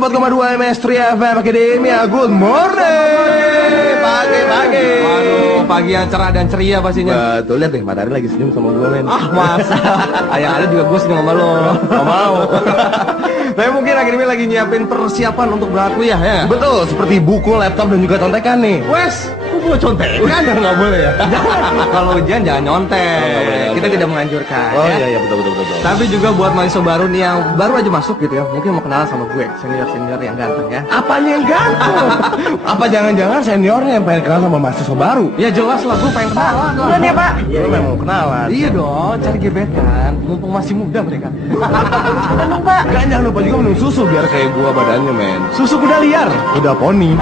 104,2 MS3 FM Academia. Good morning. Pagi-pagi. Waduh, pagi yang cerah dan ceria pastinya. Betul, lihat deh, Matahari lagi senyum sama gue, men. Ah, masa? Ayah ada juga gue senyum sama lo. Gak mau. Tapi mungkin Academia lagi nyiapin persiapan untuk berangkat kuliah ya? Betul, seperti buku, laptop, dan juga contekan nih. Wes, gue bawa contekan. Nggak boleh ya? Kalau ujian jangan nyontek. Kita tidak menganjurkan. Oh ya? iya, betul. Tapi juga buat mahasiswa baru nih yang baru aja masuk gitu ya, mungkin mau kenalan sama gue, senior yang ganteng ya. Apanya yang ganteng? Apa jangan-jangan seniornya yang pengen kenal sama mahasiswa baru? Ya jelas lah, gue pengen kenalan. Bukan ya Pak? Iya, memang mau kenalan. Iya dong, cari gebetan, mumpung masih muda mereka. Emang Pak? Jangan lupa juga minum susu biar kayak gua badannya, men. Susu kuda liar, kuda poni.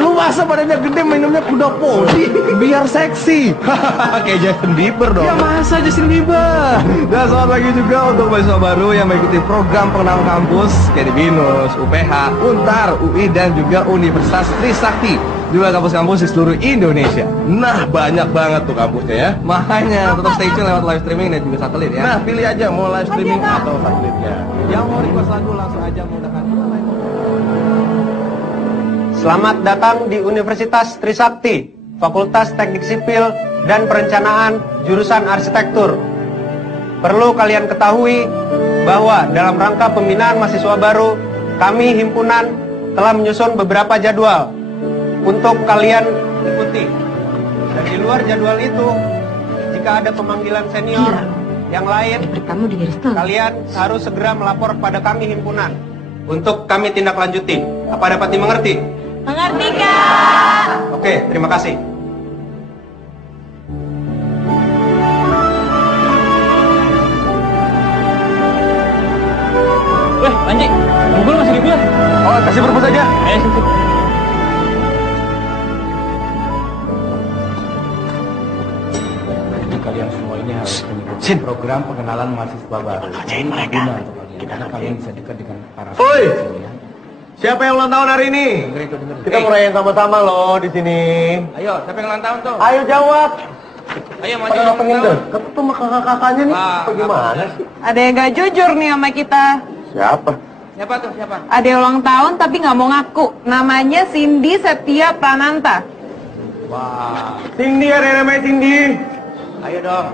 Lu masa badannya gede minumnya kuda poni? Biar seksi. Kayak Justin Bieber dong. Ya masa Justin Bieber. Dan selamat pagi juga untuk mahasiswa baru yang mengikuti program pengenalan kampus kayak di BINUS, UPH, UNTAR, UI dan juga Universitas Trisakti. Juga kampus-kampus di seluruh Indonesia. Nah, banyak banget tuh kampusnya ya. Makanya tetap stay tune lewat live streaming dan juga satelit ya. Nah, pilih aja mau live streaming atau satelitnya. Yang mau request lagu langsung aja menggunakan Selamat datang di Universitas Trisakti, Fakultas Teknik Sipil dan Perencanaan, jurusan Arsitektur. Perlu kalian ketahui bahwa dalam rangka pembinaan mahasiswa baru, kami himpunan telah menyusun beberapa jadwal untuk kalian ikuti. Dan di luar jadwal itu, jika ada pemanggilan senior yang lain, kalian harus segera melapor pada kami himpunan untuk kami tindak lanjuti. Apa dapat dimengerti? Mengerti Kak? Oke, terima kasih. Weh, Panji, Google masih di gue. Oh, kasih berbus aja. Kalian semua ini harus mengikuti program pengenalan mahasiswa baru. Kerjain mereka. Kita kalian bisa dekat dengan para Oi! ya. Siapa yang ulang tahun hari ini? Kita mau rayain sama-sama loh di sini. Ayo, siapa yang ulang tahun tuh? Ayo jawab. Ayo maju Pada yang ngapengin ulang deh. tahun. Ketemu sama kakak-kakaknya nih. Apa gimana sih? Ada yang gak jujur nih sama kita. Siapa? Siapa tuh, siapa? Ada yang ulang tahun tapi gak mau ngaku. Namanya Cindy Setia Prananta. Wah, Cindy, ada yang namanya Cindy. ayo dong.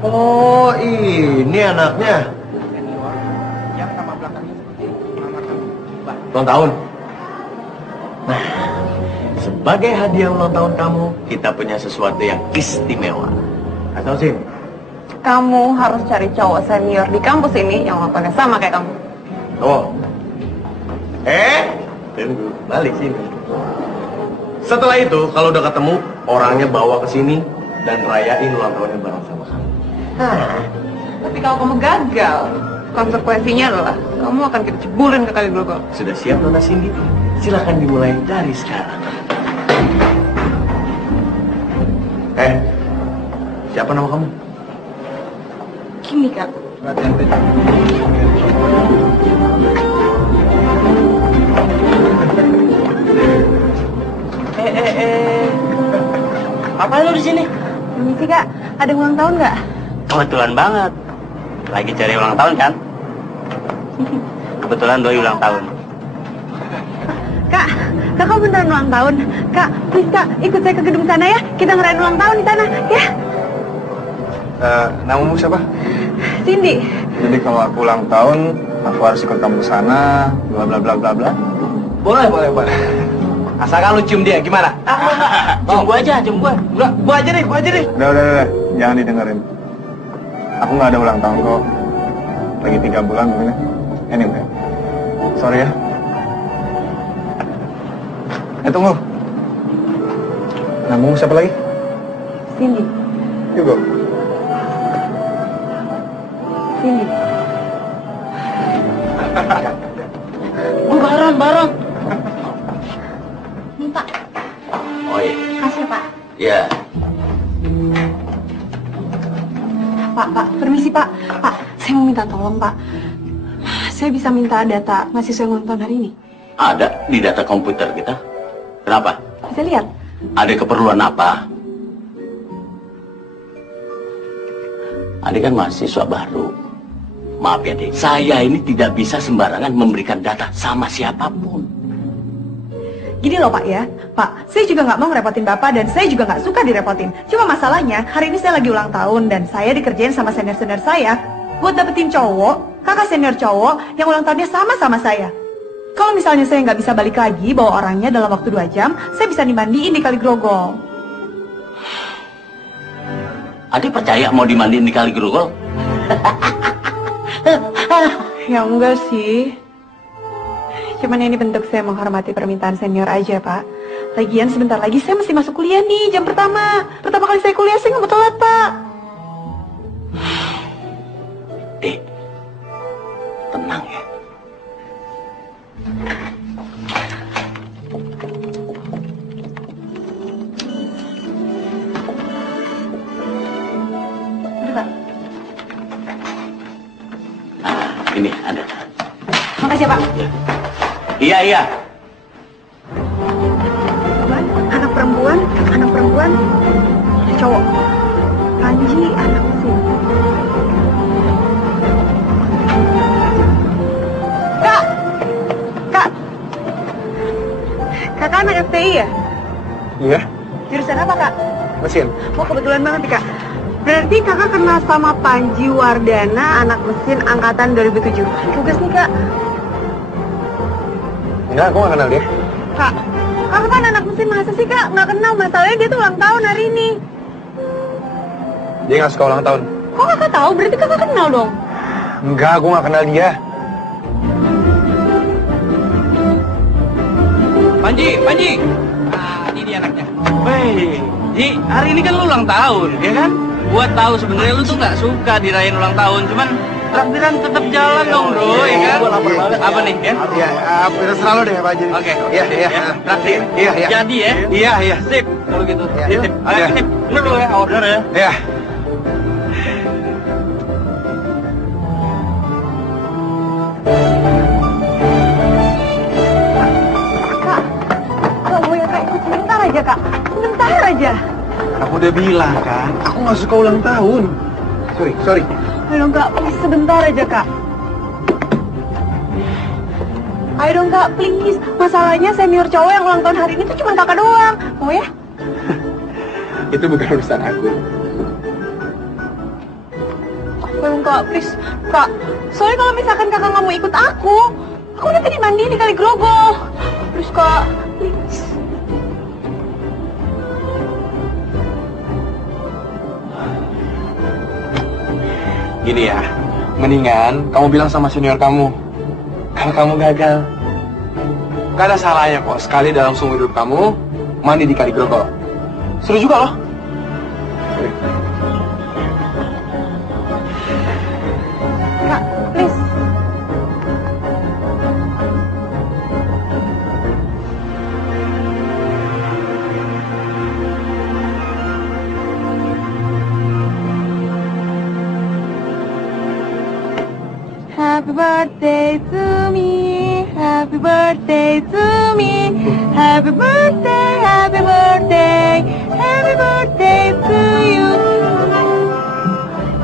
Oh, ini anaknya. Senior yang nama belakangnya seperti mengamarkan Mbak. Ulang tahun. Nah, sebagai hadiah ulang tahun kamu, kita punya sesuatu yang istimewa. Atau sih? Kamu harus cari cowok senior di kampus ini yang ulang tahunnya sama kayak kamu. Oh. Tunggu, balik sini. Setelah itu, kalau udah ketemu, orangnya bawa ke sini dan rayain ulang tahunnya bareng sama kamu. Tapi kalau kamu gagal, konsekuensinya adalah kamu akan kita cebulin ke kali dulu. Sudah siap, Nona Cindy? Silahkan dimulai dari sekarang. Siapa nama kamu? Kimi Kak. Apa lu di sini? Permisi Kak, ada ulang tahun nggak? Kebetulan banget. Lagi cari ulang tahun kan? Kebetulan doi ulang tahun. Kak, kakak beneran ulang tahun. Kak, please Kak, ikut saya ke gedung sana ya. Kita ngerayain ulang tahun di sana, ya. Namamu siapa? Cindy. Jadi kalau aku ulang tahun, aku harus ikut kamu ke sana, bla bla bla bla bla. Boleh. Asalkan lu cium dia, gimana? Cium gua aja, cium gua. Enggak, gua aja deh. Udah, jangan didengerin. Aku nggak ada ulang tahun kok. Lagi 3 bulan mungkin ya. Anyway, sorry ya. Tunggu. Namamu siapa lagi? Cindy. Hugo. Cindy. Bareng. Nih Pak, Oh iya. kasih Pak. Iya. Pak, permisi Pak. Pak, saya mau minta tolong Pak. Saya bisa minta data mahasiswa yang ulang tahun hari ini? Ada di data komputer kita. Kenapa? Bisa lihat? Ada keperluan apa? Adik kan mahasiswa baru. Maaf ya, Dek. Saya ini tidak bisa sembarangan memberikan data sama siapapun. Gini loh Pak ya, Pak, saya juga nggak mau ngerepotin Bapak dan saya juga nggak suka direpotin. Cuma masalahnya, hari ini saya lagi ulang tahun dan saya dikerjain sama senior-senior saya buat dapetin cowok, kakak senior cowok yang ulang tahunnya sama-sama saya. Kalau misalnya saya nggak bisa balik lagi bawa orangnya dalam waktu 2 jam, saya bisa dimandiin di Kali Grogol. Adik percaya mau dimandiin di Kali Grogol? Ya enggak sih. Cuman ini bentuk saya menghormati permintaan senior aja, Pak. Lagian sebentar lagi saya mesti masuk kuliah nih, jam pertama. Pertama kali saya kuliah, saya nggak mau telat, Pak. Dek, tenang ya. Udah, Pak. Nah, ini ada. Makasih ya, Pak. Iya. Anak perempuan, cowok. Panji, anak mesin. Kak! Kakak anak FTI ya? Iya, Jurusan apa, Kak? mesin. Oh, kebetulan banget nih, Kak. Berarti kakak kenal sama Panji Wardana, anak mesin angkatan 2007. Tugas nih, Kak. Enggak, aku nggak kenal dia. Kak, kakak kan anak mesin, masa sih, Kak? Nggak kenal, masalahnya dia tuh ulang tahun hari ini. Dia nggak suka ulang tahun. Kok kakak tahu? Berarti kakak kenal dong. Enggak, aku nggak kenal dia. Panji. Ah, ini dia anaknya. Weh, Ji, hari ini kan lu ulang tahun, ya kan? Gua tahu sebenarnya lu tuh nggak suka dirayain ulang tahun, cuman traktiran tetap jalan dong, bro, ya kan? Gua lapar banget. Apa nih, ya? Iya, terserah lo deh, Pak Haji. Oke, Iya. traktir. Iya. Jadi ya? Iya. Sip, kalau gitu. Iya. Sip. Ayo, Iya. sip. Bener lu ya, order ya. Iya. Kak mau ya, Kak, ikut sebentar aja, Kak. Sebentar aja. Aku udah bilang kan, aku nggak suka ulang tahun. Sorry. Ayo dong, Kak, please sebentar aja, Kak. Ayo dong, Kak, please. Masalahnya senior cowok yang ulang tahun hari ini tuh cuma kakak doang. Mau ya? Itu bukan urusan aku. Ayo dong, Kak, please. Kak, soalnya kalau misalkan kakak nggak mau ikut aku udah tadi mandi di Kali Grogol. Please, Kak, please. Gini ya, mendingan kamu bilang sama senior kamu kalau kamu gagal. Gak ada salahnya kok sekali dalam seumur hidup kamu mandi di Kali Grogol. Seru juga loh. Kak, please. Happy birthday to me, happy birthday to me, happy birthday, happy birthday, happy birthday to you.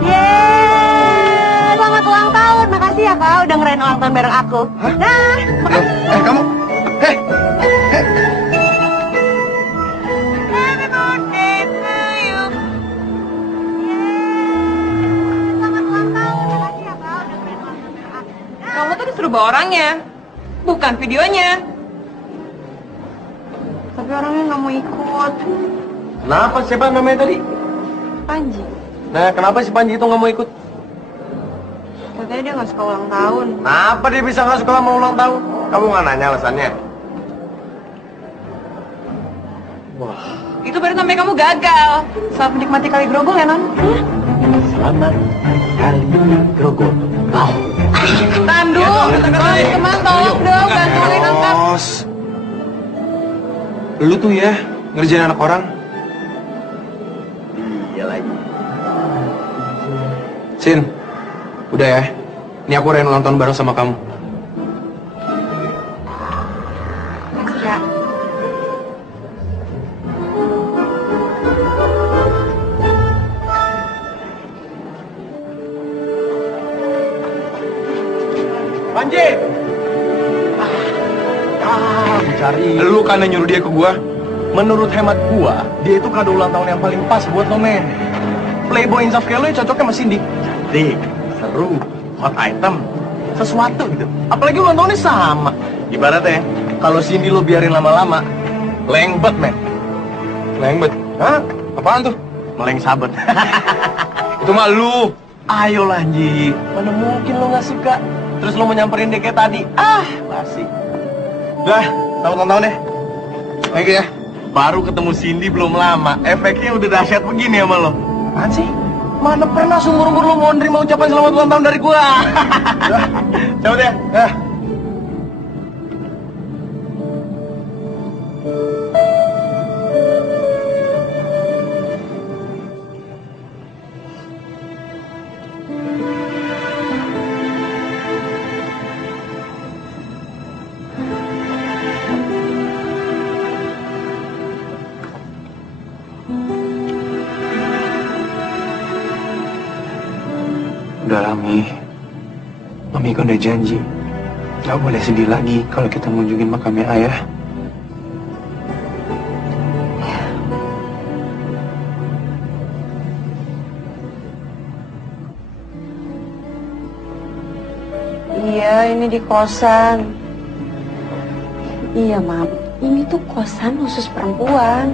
Yeay, selamat ulang tahun, makasih ya Kak udah ngerayain ulang tahun bareng aku. Nah, Kamu? Hei! happy birthday to you. Yeay, selamat ulang tahun, makasih ya Kak udah ngerayain ulang tahun bareng aku. Kamu tuh disuruh bawa orangnya, bukan videonya. Tapi orangnya nggak mau ikut. Kenapa? Siapa namanya tadi? Panji, Nah, kenapa si Panji itu nggak mau ikut? katanya dia nggak suka ulang tahun. Kenapa dia bisa nggak suka sama ulang tahun? Kamu nggak nanya alasannya? Itu baru namanya kamu gagal. Selamat menikmati Kali Grogol ya, Non? Selamat Kali Grogol. Wow. Tandu, teman tolong dong bantuin angkat. Bos, lu tuh ya ngerjain anak orang. Iya lagi. Sin, udah ya. Ini aku rayain ulang tahun bareng sama kamu. Makasih, Kak. Gue cari. Lu kan yang nyuruh dia ke gua. Menurut hemat gua, dia itu kado ulang tahun yang paling pas buat lo, men. Playboy insaf kayak lo yang cocoknya sama Cindy. Dik, seru, hot item, sesuatu gitu. Apalagi ulang tahunnya sama. Ibaratnya, kalau Cindy lo biarin lama-lama, lengbet, men. Lengbet. Hah? Apaan tuh? Meleng sabet. Itu mah lu. Ayolah, Ji. Mana mungkin lo nggak suka? Terus lo mau nyamperin dia kayak tadi. Basi. Udah, selamat ulang tahun deh. Thank you ya. Baru ketemu Cindy belum lama, efeknya udah dahsyat begini sama lo. Apaan sih? Mana pernah seumur-umur lo mau nerima ucapan selamat ulang tahun dari gua? Cabut ya. Udah Rami. Mami kan udah janji. Gak boleh sedih lagi kalau kita ngunjungin makamnya ayah. Iya, ini di kosan. Iya, Mam. Ini tuh kosan khusus perempuan.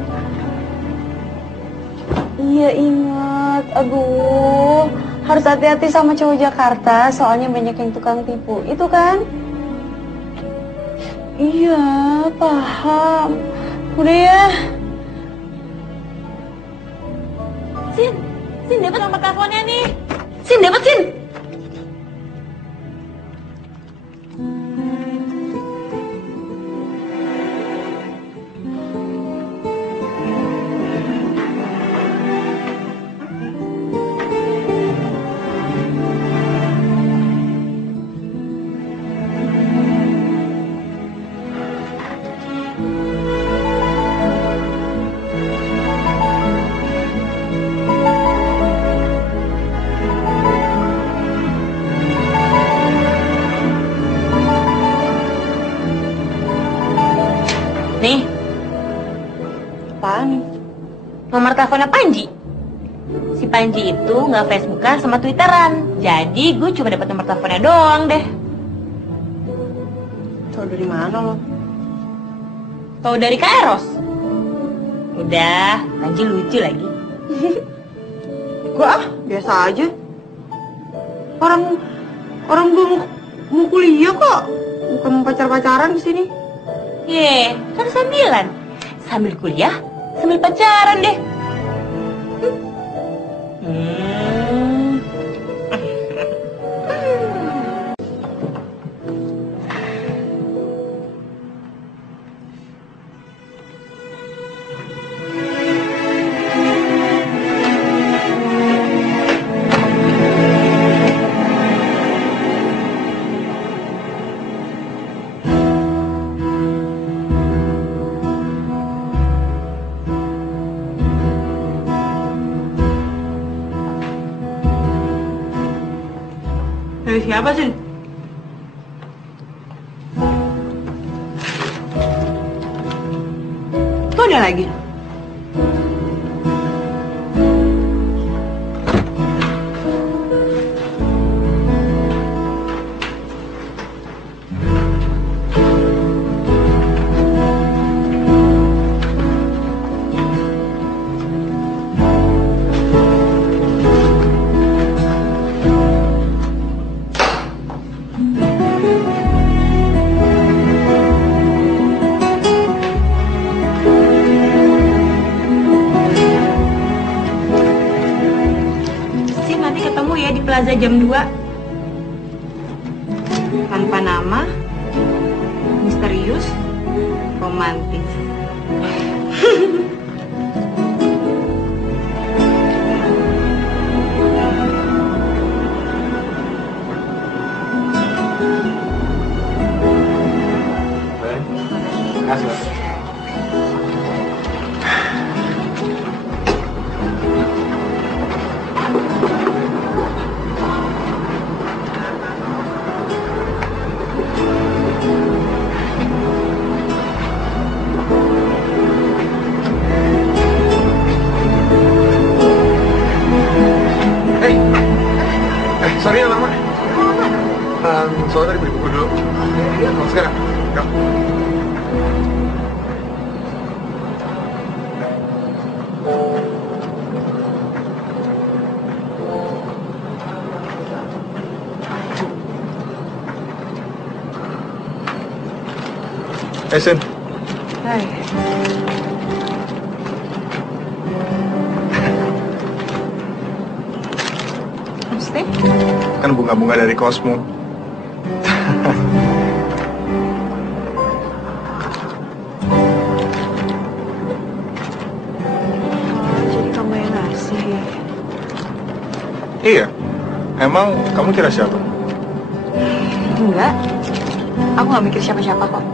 Iya, ingat. Aduh, harus hati-hati sama cowok Jakarta, soalnya banyak yang tukang tipu. Itu kan? Iya, paham. Udah ya. Sin dapat nomor teleponnya nih. Sin dapat, Sin. Nih. Apaan? Nomor teleponnya Panji. Si Panji itu nggak Facebookan sama Twitteran. Jadi gue cuma dapat nomor teleponnya doang deh. Tahu dari mana lo? Tahu dari Kak Eros. Udah, Panji lucu lagi. Gua biasa aja. Orang belum mau kuliah kok. Bukan mau pacar-pacaran di sini. Kan sambilan. Sambil kuliah, sambil pacaran deh. Dari siapa sih? Tuh ada lagi. Plaza jam 2. Tanpa nama, misterius, romantis. telepon sekarang. Go. Sen. Hai. Mesti? Kan bunga-bunga dari Cosmo. Jadi kamu yang ngasih. Iya. Emang kamu kira siapa? Enggak. Aku nggak mikir siapa-siapa kok.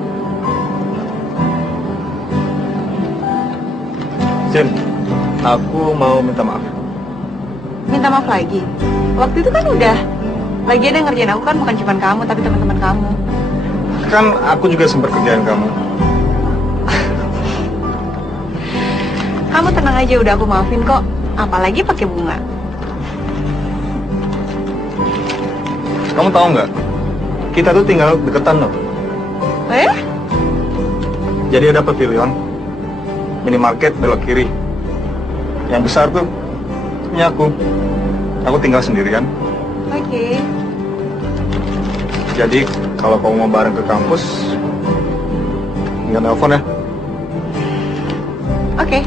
Sen, aku mau minta maaf. Minta maaf lagi. Waktu itu kan udah. Lagi ada yang ngerjain aku kan bukan cuma kamu tapi teman-teman kamu. Kan aku juga sempat kerjaan kamu. Kamu tenang aja udah aku maafin kok. Apalagi pakai bunga. Kamu tahu nggak? Kita tuh tinggal deketan loh. Jadi ada pavilion, minimarket belok kiri. Yang besar tuh punya aku. Aku tinggal sendirian. Oke. Jadi kalau kamu mau bareng ke kampus, tinggal telepon ya. Oke.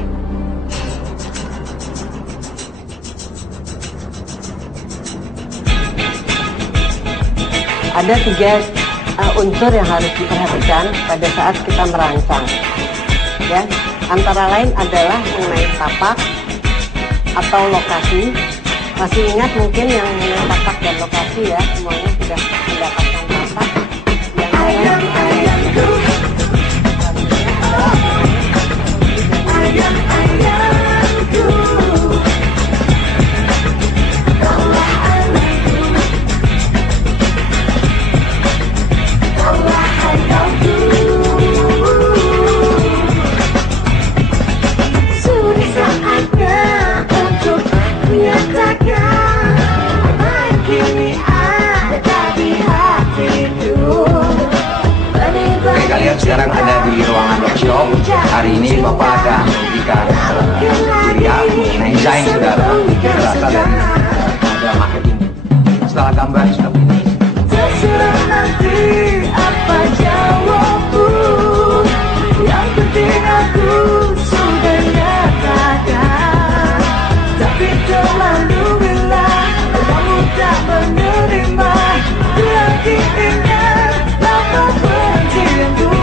Ada 3 unsur yang harus diperhatikan pada saat kita merancang. Ya, antara lain adalah mengenai tapak atau lokasi. Masih ingat mungkin yang mengenai tapak dan lokasi ya, semuanya sudah mendapatkan tapak. Kalian sekarang ada di ruangan workshop. Hari ini Bapak akan memberikan karya mengenai desain saudara berasal dari ada marketing. Setelah gambar sudah finish. Terserah nanti apa jawabku, yang penting aku sudah nyatakan. Tapi terlalu bila kamu tak menerima, berarti ingat lama perjanjianku.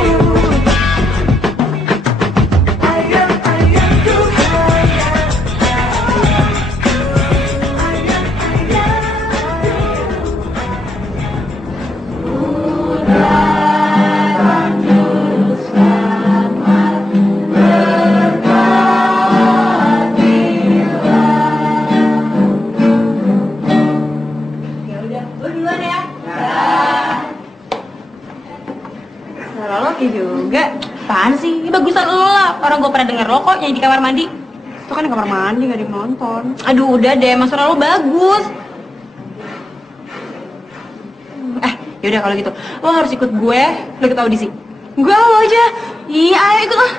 Juga, apaan sih? Ini bagusan lo lah. Orang gue pernah denger lo kok nyanyi di kamar mandi. Itu kan di kamar mandi gak ada yang nonton. Aduh udah deh, emang suara lo bagus. Yaudah kalau gitu, lo harus ikut gue, lo ikut audisi. Gue lo aja. Iya, ayo ikut lah.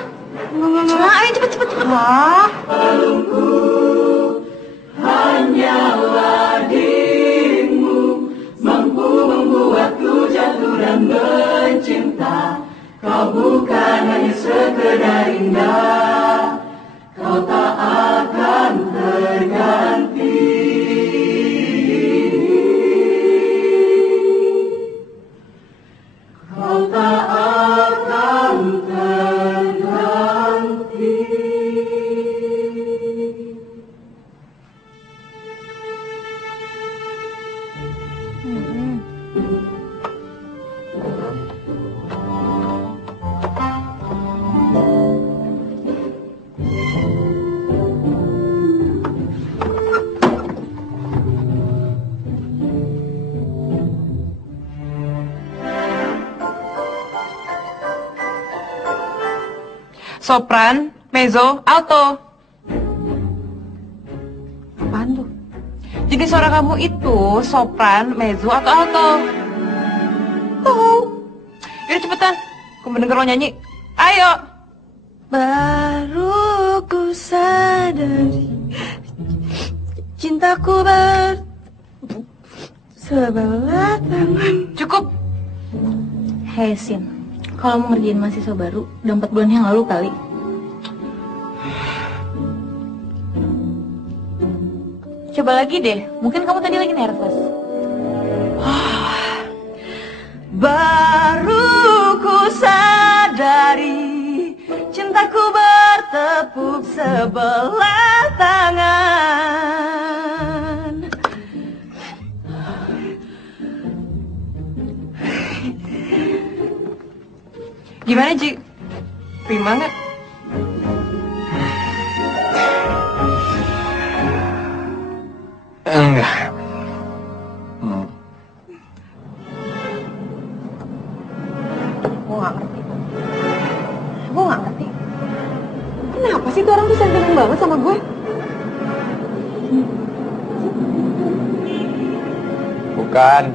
Nggak, ayo cepet. Wah. Hanyalah dirimu mampu membuatku jatuh dan mencinta. Kau bukan hanya sekedar indah, kau tak akan terganti. Kau tak akan terganti. Sopran, mezzo, alto. Apaan tuh? Jadi suara kamu itu sopran, mezzo, atau alto? Tahu. Yaudah cepetan. Aku mendengar lo nyanyi. Ayo. Baru ku sadari cintaku sebelah tangan. Cukup. Hei Sin, kalau mau ngerjain mahasiswa baru, udah 4 bulan yang lalu kali. Coba lagi deh, mungkin kamu tadi lagi nervous. Baru ku sadari cintaku bertepuk sebelah tangan. Gimana Ji? Prima nggak? Enggak. Gue gak ngerti. Kenapa sih tuh orang tuh sentimen banget sama gue? Bukan.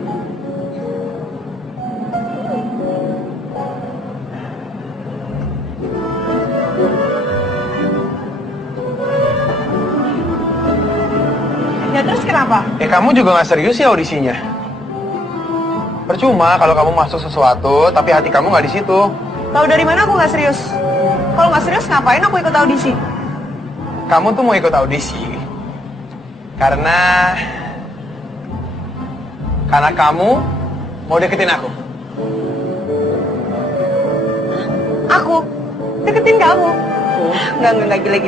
Ya terus kenapa? Kamu juga nggak serius ya audisinya? Percuma kalau kamu masuk sesuatu, tapi hati kamu nggak di situ. Tahu dari mana aku nggak serius? Kalau nggak serius ngapain aku ikut audisi? Kamu tuh mau ikut audisi karena kamu mau deketin aku. Aku deketin kamu? Enggak, gila.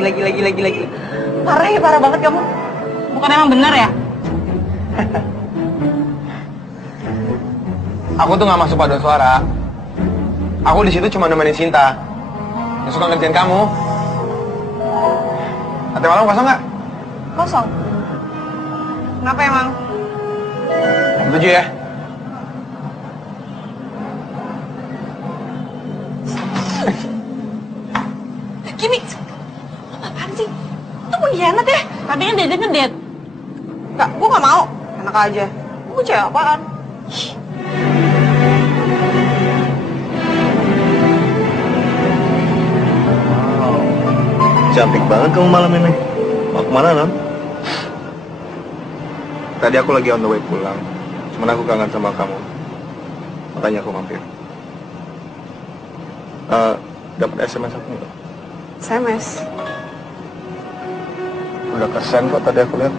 Parah banget kamu. Bukan emang bener ya? Aku tuh nggak masuk paduan suara. Aku di situ cuma nemenin Sinta yang suka ngerjain kamu. Nanti malam kosong nggak? Kosong. Kenapa emang? Setuju ya? Kimi, apaan sih? Itu pengkhianat ya? Tapi kan ngedet. Enggak, gue gak mau. Enak aja. Gue cewek apaan? Cantik banget kamu malam ini. Mau kemana, Non? Tadi aku lagi on the way pulang. Cuman aku kangen sama kamu. Makanya aku mampir. Dapat SMS aku nggak? SMS. Udah kesen kok tadi aku lihat.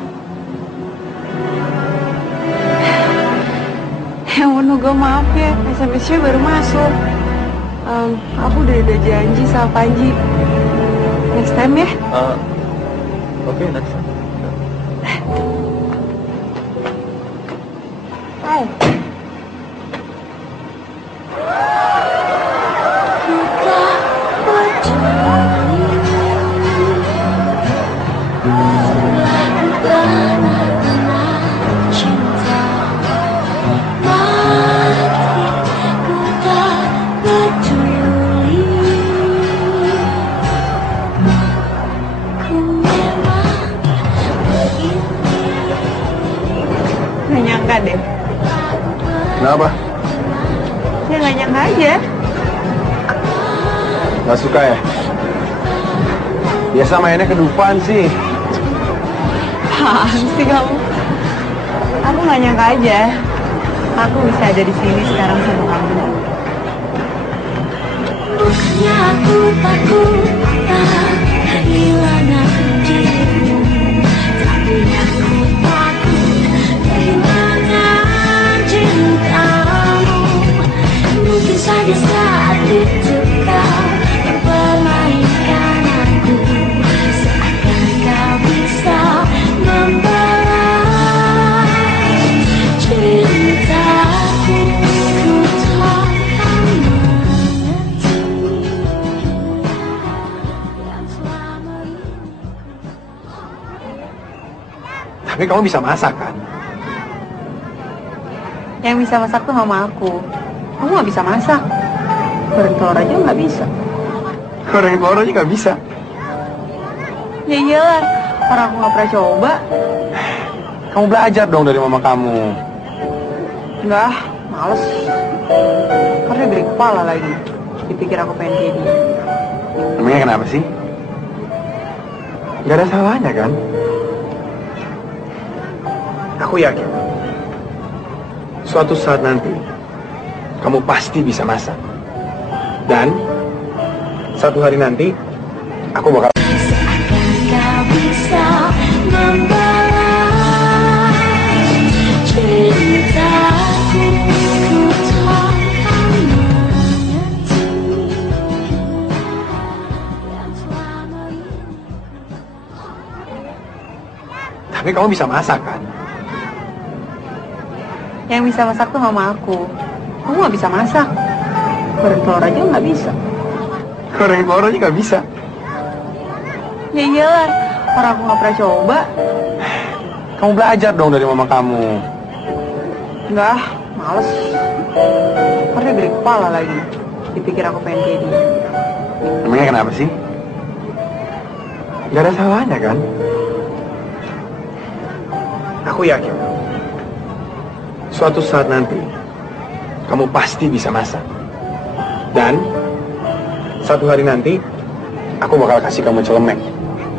Ya gue maaf ya, SMS-nya baru masuk. Aku udah janji sama Panji. Next time ya. Oke, next time. Hai. Gak nyangka deh. Kenapa? Ya gak nyangka aja. Gak suka ya? Biasa mainnya kedupan sih. Apaan sih kamu? Aku gak nyangka aja. Aku bisa ada di sini sekarang sama kamu. Bukannya aku takut kehilangan dirimu, tapi aku takut kehilangan cintamu. Mungkin saja saat itu kau mempermainkan aku, seakan kau bisa membalas cintaku. Ku takkan mengerti yang selama ini. Tapi kamu bisa masak kan? Yang bisa masak tuh mama aku. Kamu gak bisa masak. Goreng telur aja gak bisa. Goreng telur aja gak bisa. Ya iyalah, orang aku gak pernah coba. Kamu belajar dong dari mama kamu. Enggak, males. Karena gede kepala lagi. Dipikir aku pengen kayak dia. Emangnya kenapa sih? Gak ada salahnya kan? Aku yakin suatu saat nanti kamu pasti bisa masak. Dan satu hari nanti aku bakal Kau bisa membalas cintaku, ku tak mengerti yang selama ini. Tapi kamu bisa masak kan? Yang bisa masak tuh mama aku. Kamu nggak bisa masak. Goreng telur aja nggak bisa. Goreng telur aja gak bisa. Ya iyalah, orang aku nggak pernah coba. Kamu belajar dong dari mama kamu. Enggak, males. Karena gede kepala lagi. Dipikir aku pengen kayak dia. Emangnya kenapa sih? Gak ada salahnya kan? Aku yakin suatu saat nanti kamu pasti bisa masak. Dan satu hari nanti aku bakal kasih kamu celemek.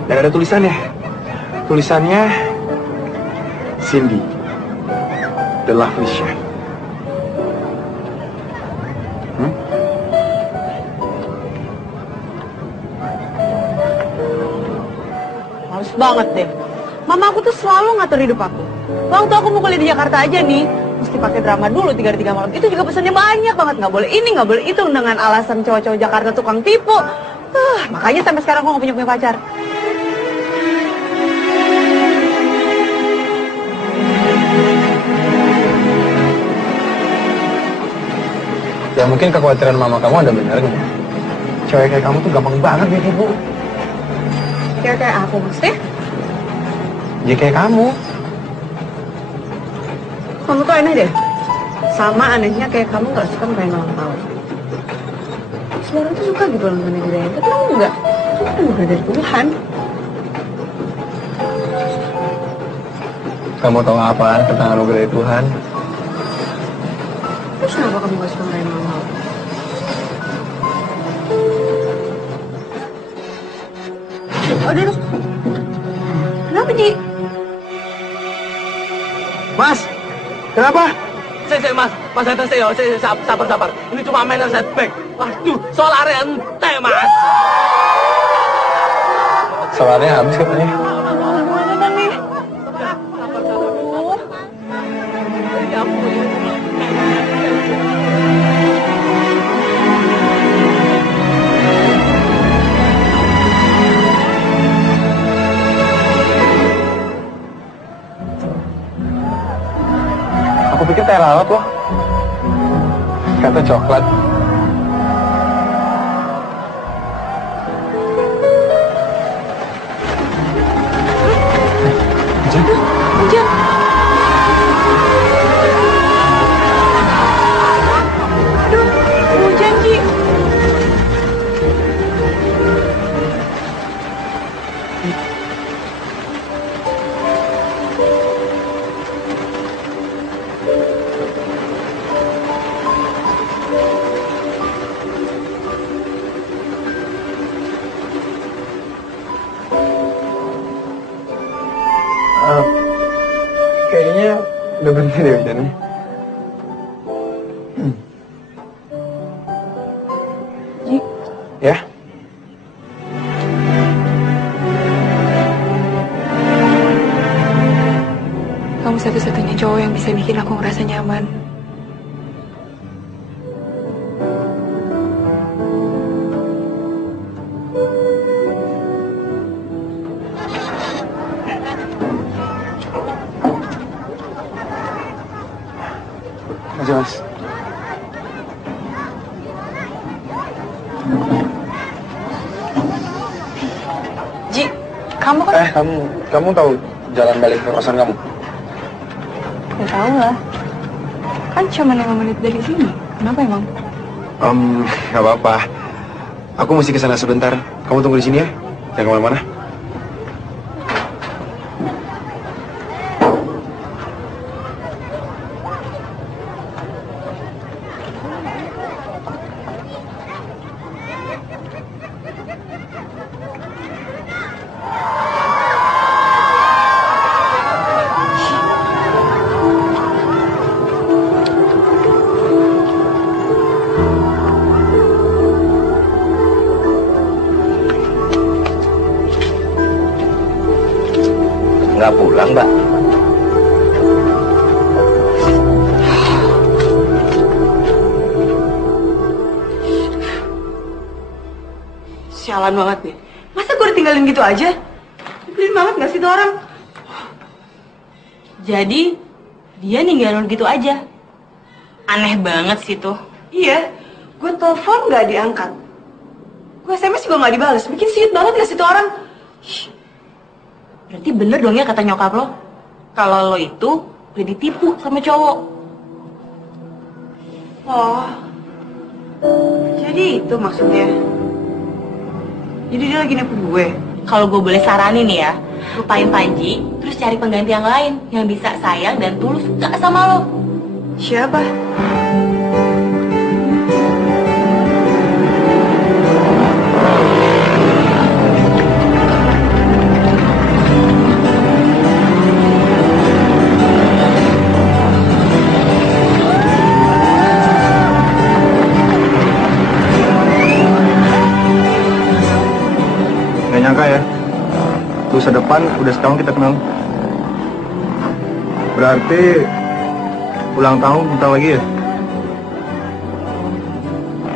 Dan ada tulisannya. Tulisannya Cindy, the lovely chef. Males banget deh. Mama aku tuh selalu ngatur hidup aku. Waktu aku mau kuliah di Jakarta aja nih, mesti pakai drama dulu 3 hari 3 malam. Itu juga pesannya banyak banget, nggak boleh ini, nggak boleh itu, dengan alasan cowok-cowok Jakarta tukang tipu. Makanya sampai sekarang aku nggak punya pacar. Ya mungkin kekhawatiran mama kamu ada benernya. Cewek kayak kamu tuh gampang banget ditipu. Kayak aku maksudnya? Ya kayak kamu. Kamu tuh aneh deh. Sama anehnya kayak kamu nggak suka main ulang tahun. Semua orang tuh suka gitu ulang tahun dirayain, tapi kamu nggak. Itu bukan dari Tuhan. Kamu tahu apa tentang anugerah dari Tuhan? Terus kenapa kamu nggak suka main ulang tahun? Aduh, kenapa Ji? Mas, kenapa? Mas, sabar. Ini cuma mainan setback. Waduh, soal area ente, Mas. Soalnya habis katanya. Mana nih? Aku pikir teh lalat loh. Kata coklat. Hujan. Aduh, hujan Ji. Kayaknya udah berhenti deh hujannya. Ji, Ya? Kamu satu-satunya cowok yang bisa bikin aku ngerasa nyaman. Makasih, Mas. Ji, kamu kan? Kamu tahu jalan balik ke kosan kamu? Ya tahu lah. Kan cuma 5 menit dari sini. Kenapa emang? Nggak apa-apa. Aku mesti ke sana sebentar. Kamu tunggu di sini ya. Jangan kemana-mana. nggak pulang, Mbak? Sialan banget deh. Masa gue ditinggalin gitu aja? Nyebelin banget gak sih tuh orang? Jadi, dia ninggalin gitu aja. Aneh banget sih tuh. Iya, gue telepon gak diangkat. Gue SMS juga gak dibales. Bikin siut banget gak sih tuh orang? Berarti bener dong ya kata nyokap lo, kalau lo itu udah ditipu sama cowok. Oh, jadi itu maksudnya. Jadi dia lagi nipu gue. Kalau gue boleh saranin nih ya, lupain Panji, terus cari pengganti yang lain yang bisa sayang dan tulus suka sama lo. Siapa? Nggak nyangka ya, lusa depan udah setahun kita kenal. Berarti ulang tahun bentar lagi ya?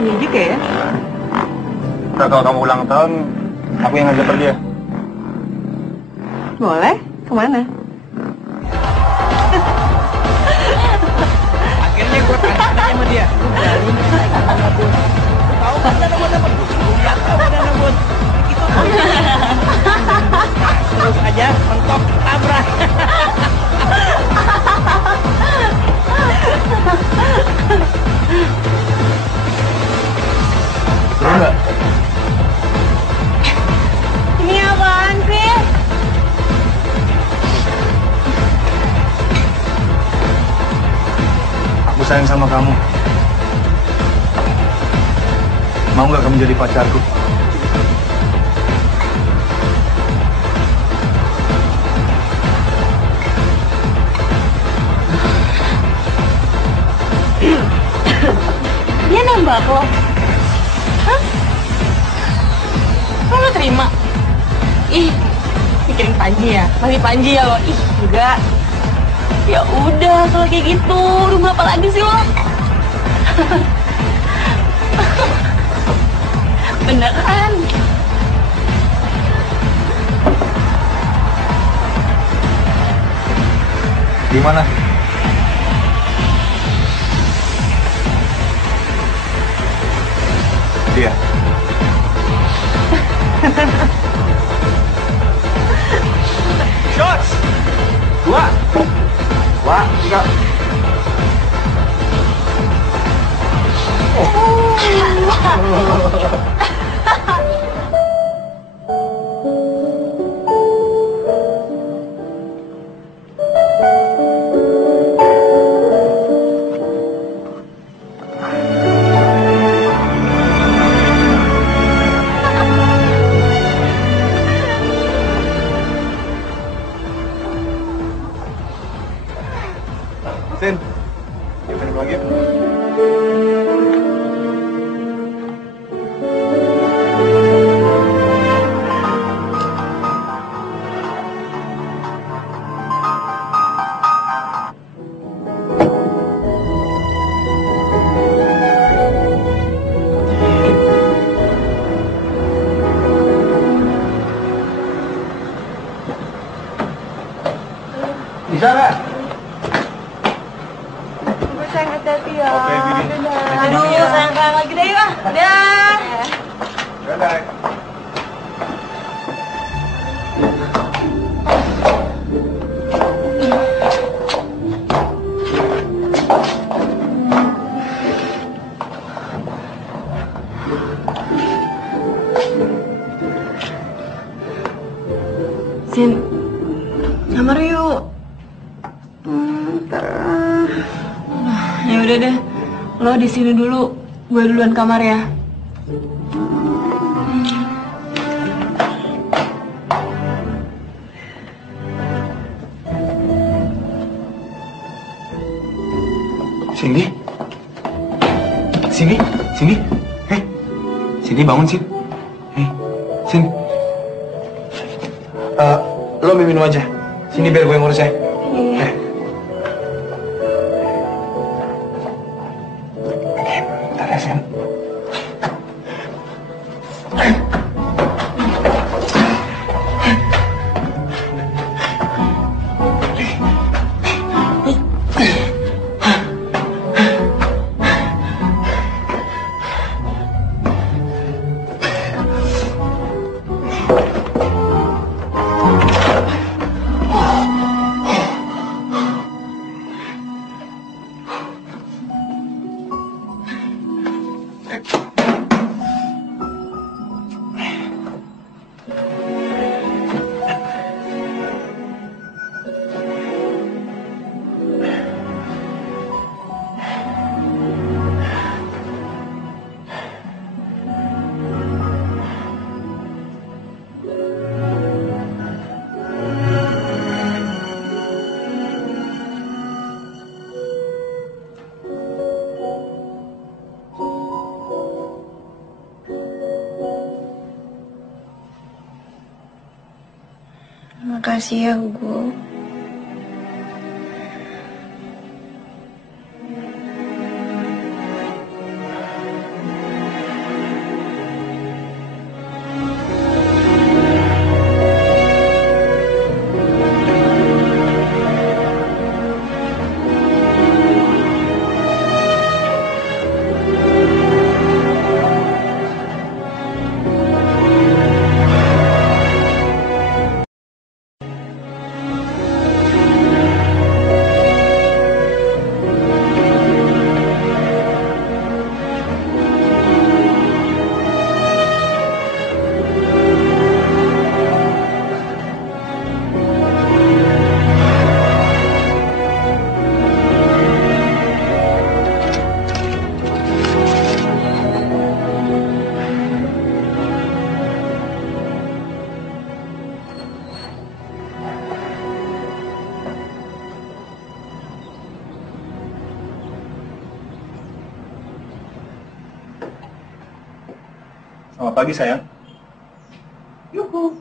Iya juga ya. Ntar kalau kamu ulang tahun, aku yang ngajak pergi ya? Boleh? Kemana? Akhirnya gue tanya sama dia. Lu berani naik ke dana bos? Tahu kan dana bos? Ya tahu dana bos. Itu tuh. Nah, terus aja mentok tabrak. Seru nggak? Ini apaan sih? Aku sayang sama kamu. Mau nggak kamu jadi pacarku? Dia nembak lo? Hah? Lo terima? Ih, mikirin Panji ya? Masih Panji ya lo? Ih, enggak. Ya udah, kalau kayak gitu, rumah apa lagi sih lo? Beneran? Gimana? Dia. Shots! 2, 3. Sin, yuk minum lagi. Bisa nggak? Sayang hati-hati ya. Oke, Bibi. Dadah. Aduh, sayang-sayang lagi deh yuk ah. Dah. Dadah. Sin, kamar yuk. Ya udah deh, lo di sini dulu, gue duluan kamar ya. Cindy? Cindy? Cindy? Hei, Cindy bangun, Sin. Hei, Sin. Lo minum aja. Sini biar gue ngurus ya. Iya. Bentar ya, Sen. Makasih ya, Hugo. Selamat pagi, sayang. Yuhu.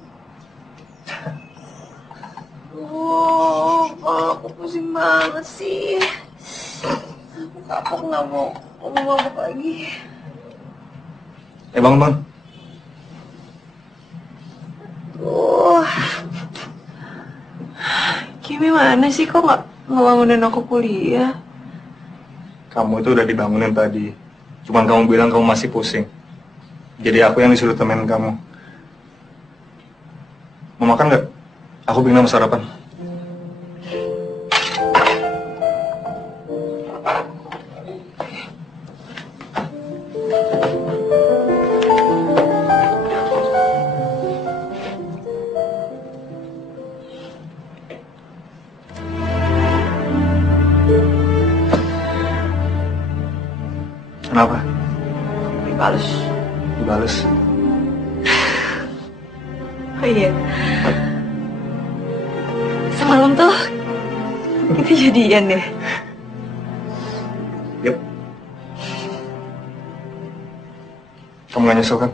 Oh, aku pusing banget sih. Aku kapok nggak mau mabuk lagi. Bangun, Bang. Kimi mana sih, kok nggak bangunin aku kuliah? Kamu itu udah dibangunin tadi. Cuman kamu bilang kamu masih pusing. Jadi aku yang disuruh temenin kamu. Mau makan nggak? Aku bikin sarapan. Kenapa? Dibales. Dibales. Oh iya. Semalam tuh kita jadian deh. Yep. Kamu gak nyesel kan?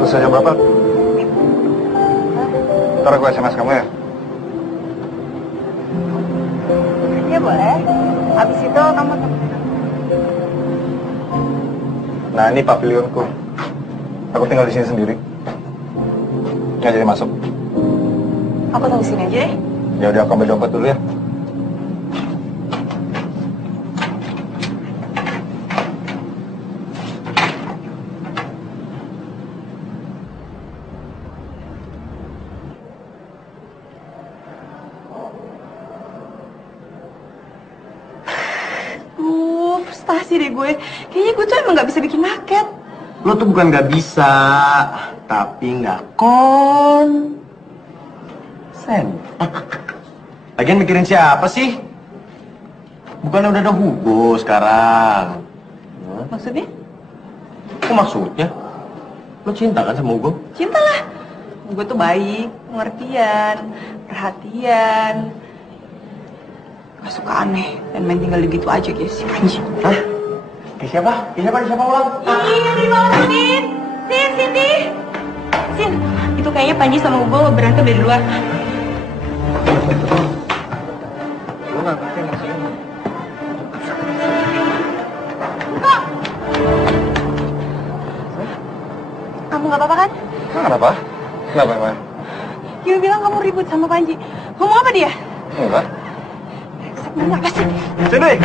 Selesai jam berapa? Ntar aku SMS kamu ya. Iya boleh. Habis itu kamu temenin aku. Nah, ini pavilionku. Aku tinggal di sini sendiri. Nggak jadi masuk. Aku tunggu sini aja deh. Ya udah, aku ambil dompet dulu ya. frustasi deh gue. Kayaknya gue tuh emang gak bisa bikin market. Lo tuh bukan nggak bisa, tapi nggak konsen. Lagian mikirin siapa sih? Bukan udah ada Hugo sekarang. Maksudnya? Apa maksudnya? Lo cinta kan sama Hugo? Cinta lah. Gue tuh baik, pengertian, perhatian. Gak suka aneh dan main tinggal gitu aja guys, si Panji. Hah? Kayak siapa? Kayak siapa ulang? Ih, dari mana Sin? Sin, Siti. Sin, itu kayaknya Panji sama Hugo berantem dari luar. Lo nggak ngerti maksudnya? Kok? Kamu gak apa-apa kan? Kenapa? Kenapa? Dia bilang kamu ribut sama Panji. Ngomong apa dia? Enggak. Sebenarnya apa sih? Sini. Sorry.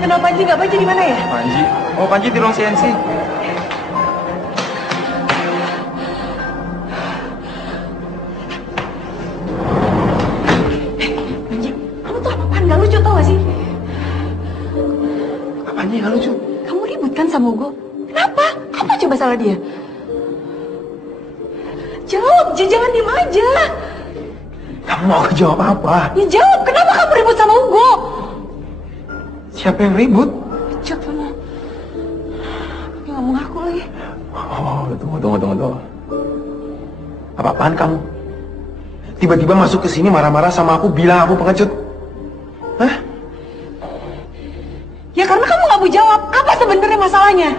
Kenapa Panji nggak Panji di mana ya? Panji. Oh, Panji di ruang CNC. Panji, kamu tuh apaan? Gak lucu tau gak sih? Apanya nggak lucu? Kamu ribut kan sama Hugo? Kenapa? Apa coba salah dia? Jawab, jangan diem aja. Kamu mau jawab apa? Ya jawab, kenapa kamu ribut sama Hugo? Siapa yang ribut? Cok kamu. Dia nggak mau ngaku lagi. Oh, tunggu. Apa-apaan kamu? Tiba-tiba masuk ke sini marah-marah sama aku, bilang aku pengecut. Hah? Ya karena kamu nggak mau jawab. Apa sebenarnya masalahnya?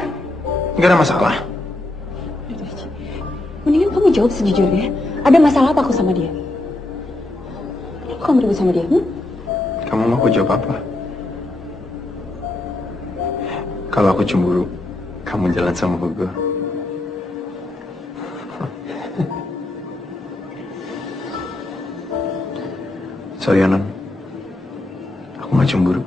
Nggak ada masalah. Mendingan kamu jawab sejujurnya. Ada masalah apa aku sama dia? Kenapa kamu ribut sama dia? Kamu mau aku jawab apa? Kalau aku cemburu, kamu jalan sama Hugo. Sorry, Anon. Aku nggak cemburu.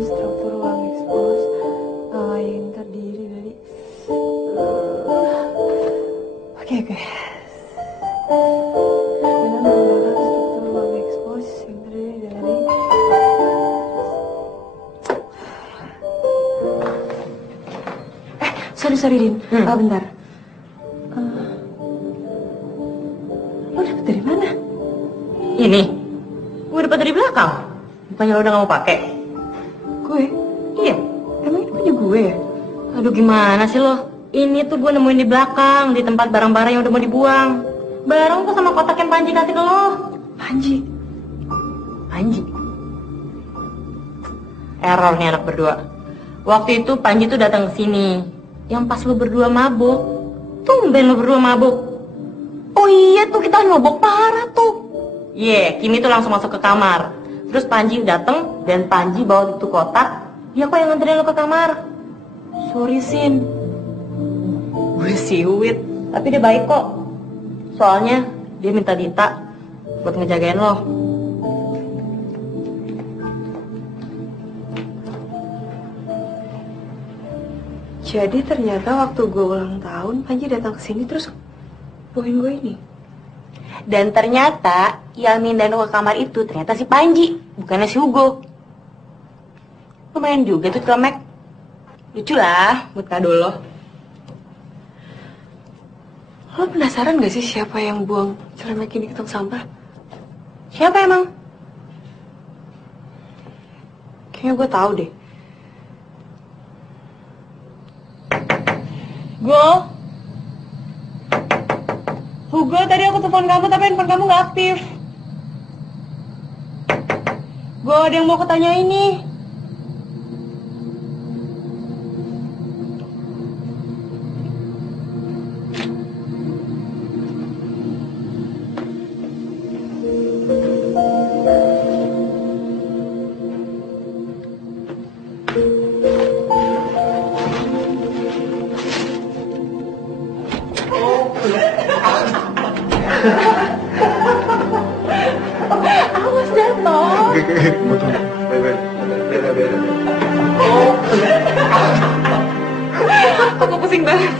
Struktur ruang ekspos yang terdiri dari Oke. Dengan menggunakan struktur ruang ekspos yang terdiri dari sorry Din. Bentar. Lo dapet dari mana? Ini, gue dapat dari belakang. Bukannya lo udah gak mau pakai? Gue? Iya. Emang itu punya gue ya? Aduh gimana sih lo? Ini tuh gue nemuin di belakang, di tempat barang-barang yang udah mau dibuang. Barang tuh sama kotak yang Panji kasih ke lo. Panji? Error nih anak berdua. Waktu itu Panji tuh datang ke sini. Yang pas lo berdua mabuk. Tumben lo berdua mabuk. Oh iya tuh kita mabuk parah tuh. Kimi tuh langsung masuk ke kamar. Terus Panji datang dan Panji bawa itu kotak. Dia kok yang nganterin lo ke kamar. Sorry Sin. Gue siwit. Tapi dia baik kok. Soalnya dia minta Dita buat ngejagain lo. Jadi ternyata waktu gue ulang tahun, Panji datang ke sini terus bawain gue ini. Dan ternyata yang mindahin lo ke kamar itu ternyata si Panji, bukannya si Hugo. Lumayan juga tuh celemek. Lucu lah buat kado lo. Lo penasaran gak sih siapa yang buang celemek ini ke tong sampah? Siapa emang? Kayaknya gue tahu deh. Hugo, tadi aku telepon kamu tapi handphone kamu nggak aktif. Ada yang mau kutanya ini. Aku pusing banget.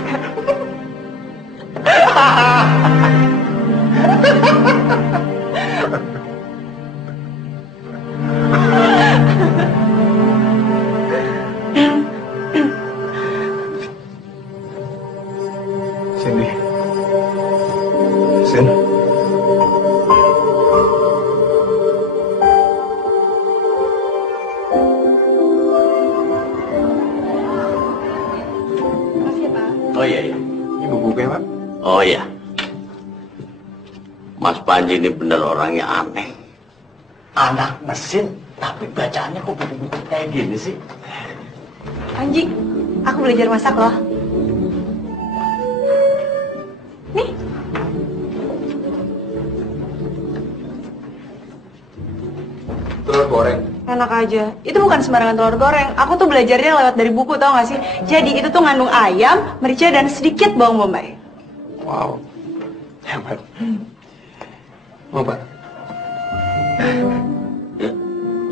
Cindy. Sin. Oh iya, iya. Ibu buku ya, Pak? Oh iya. Mas Panji ini bener orangnya aneh. Anak mesin, tapi bacaannya kok buku-buku kayak gini sih? Panji, aku belajar masak loh. Nih. Telur goreng. Enak aja. Itu bukan sembarangan telur goreng. Aku tuh belajarnya lewat dari buku, tau gak sih? Jadi itu tuh ngandung ayam, merica, dan sedikit bawang bombay. Wow. Hebat. Mau, Pak? Ya,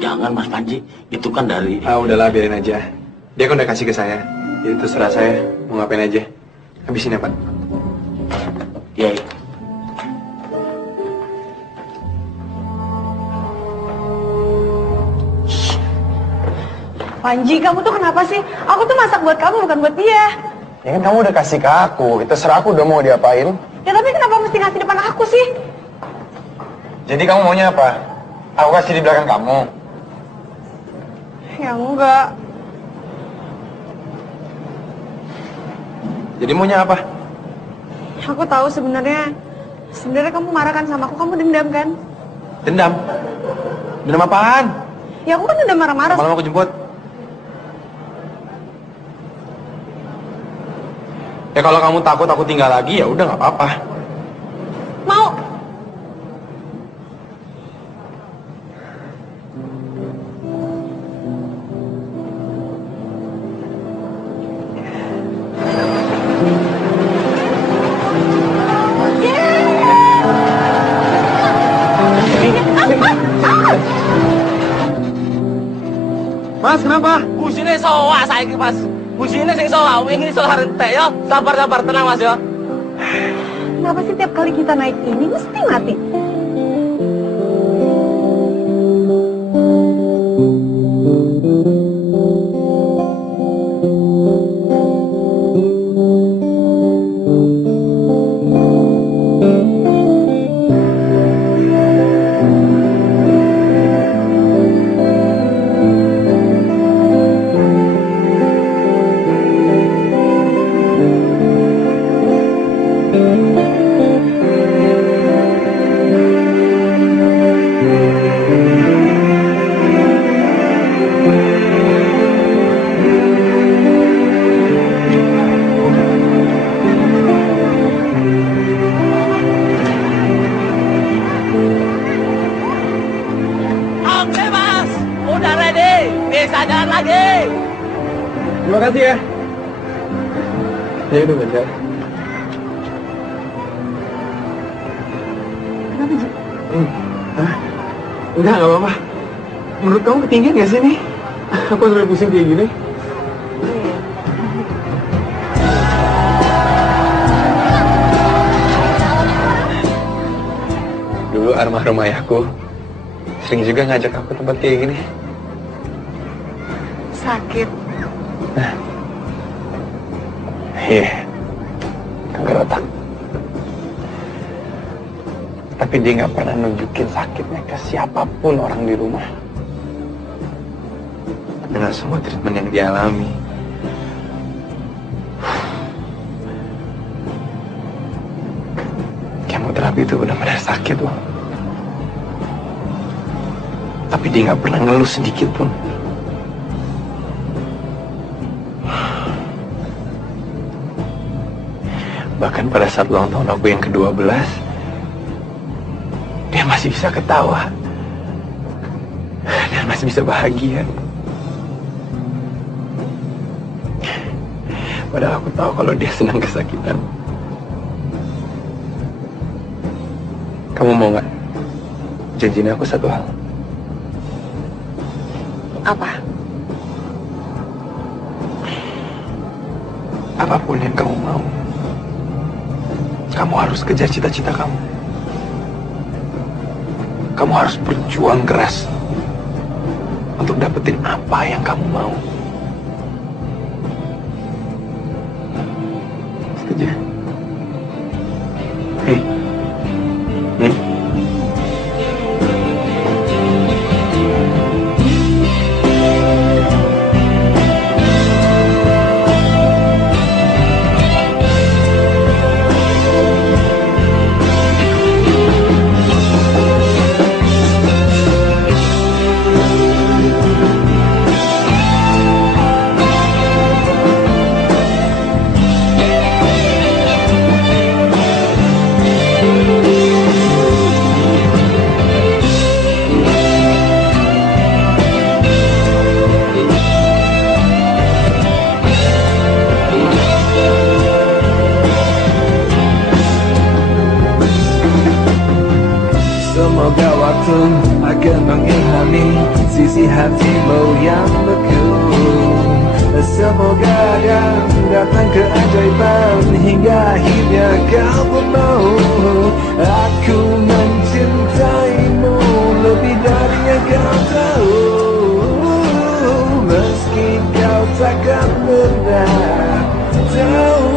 jangan Mas Panji, itu kan dari... Ah, udahlah, biarin aja. Dia kan udah kasih ke saya. Jadi terserah saya mau ngapain aja. Habisin ya, Pak. Iya, iya. Panji, kamu tuh kenapa sih? Aku tuh masak buat kamu, bukan buat dia. Ya kan kamu udah kasih ke aku, itu terserah aku udah mau diapain. Ya tapi kenapa mesti ngasih depan aku sih? Jadi kamu maunya apa? Aku kasih di belakang kamu. Ya enggak. Jadi maunya apa? Aku tahu sebenarnya kamu marah kan sama aku, kamu dendam kan? Dendam? Dendam apaan? Ya aku kan udah marah-marah. Malam aku jemput. Ya kalau kamu takut aku tinggal lagi, ya udah nggak apa-apa. Mau. Mas, kenapa? Busine soak saiki, Mas. Busine sing soak, wingi iso rentek ya. Sabar-sabar, tenang Mas ya. Kenapa sih tiap kali kita naik ini mesti mati? Oke, Mas. Udah ready. Bisa jalan lagi. Terima kasih ya. Ya udah bentar. Kenapa, Ji? Enggak apa-apa. Menurut kamu ketinggian nggak sih nih? Aku sampai pusing kayak gini. Dulu almarhum ayahku sering juga ngajak aku tempat kayak gini. Sakit. Iya, kanker otak. Tapi dia nggak pernah nunjukin sakitnya ke siapapun orang di rumah. Dengan semua treatment yang dia alami. Kemoterapi itu benar-benar sakit loh. Tapi dia nggak pernah ngeluh sedikit pun. Bahkan pada saat ulang tahun aku yang ke-12, dia masih bisa ketawa. Dan masih bisa bahagia. Padahal aku tahu kalau dia senang kesakitan. Kamu mau nggak janjiin aku satu hal? Apa? Apapun yang kamu mau, kamu harus kejar cita-cita kamu. Kamu harus berjuang keras untuk dapetin apa yang kamu mau. Setuju? Hei. Semoga waktu akan mengilhami sisi hatimu yang beku. Semoga akan datang keajaiban hingga akhirnya kau pun mau. Aku mencintaimu lebih dari yang kau tahu. Meski kau takkan pernah tahu.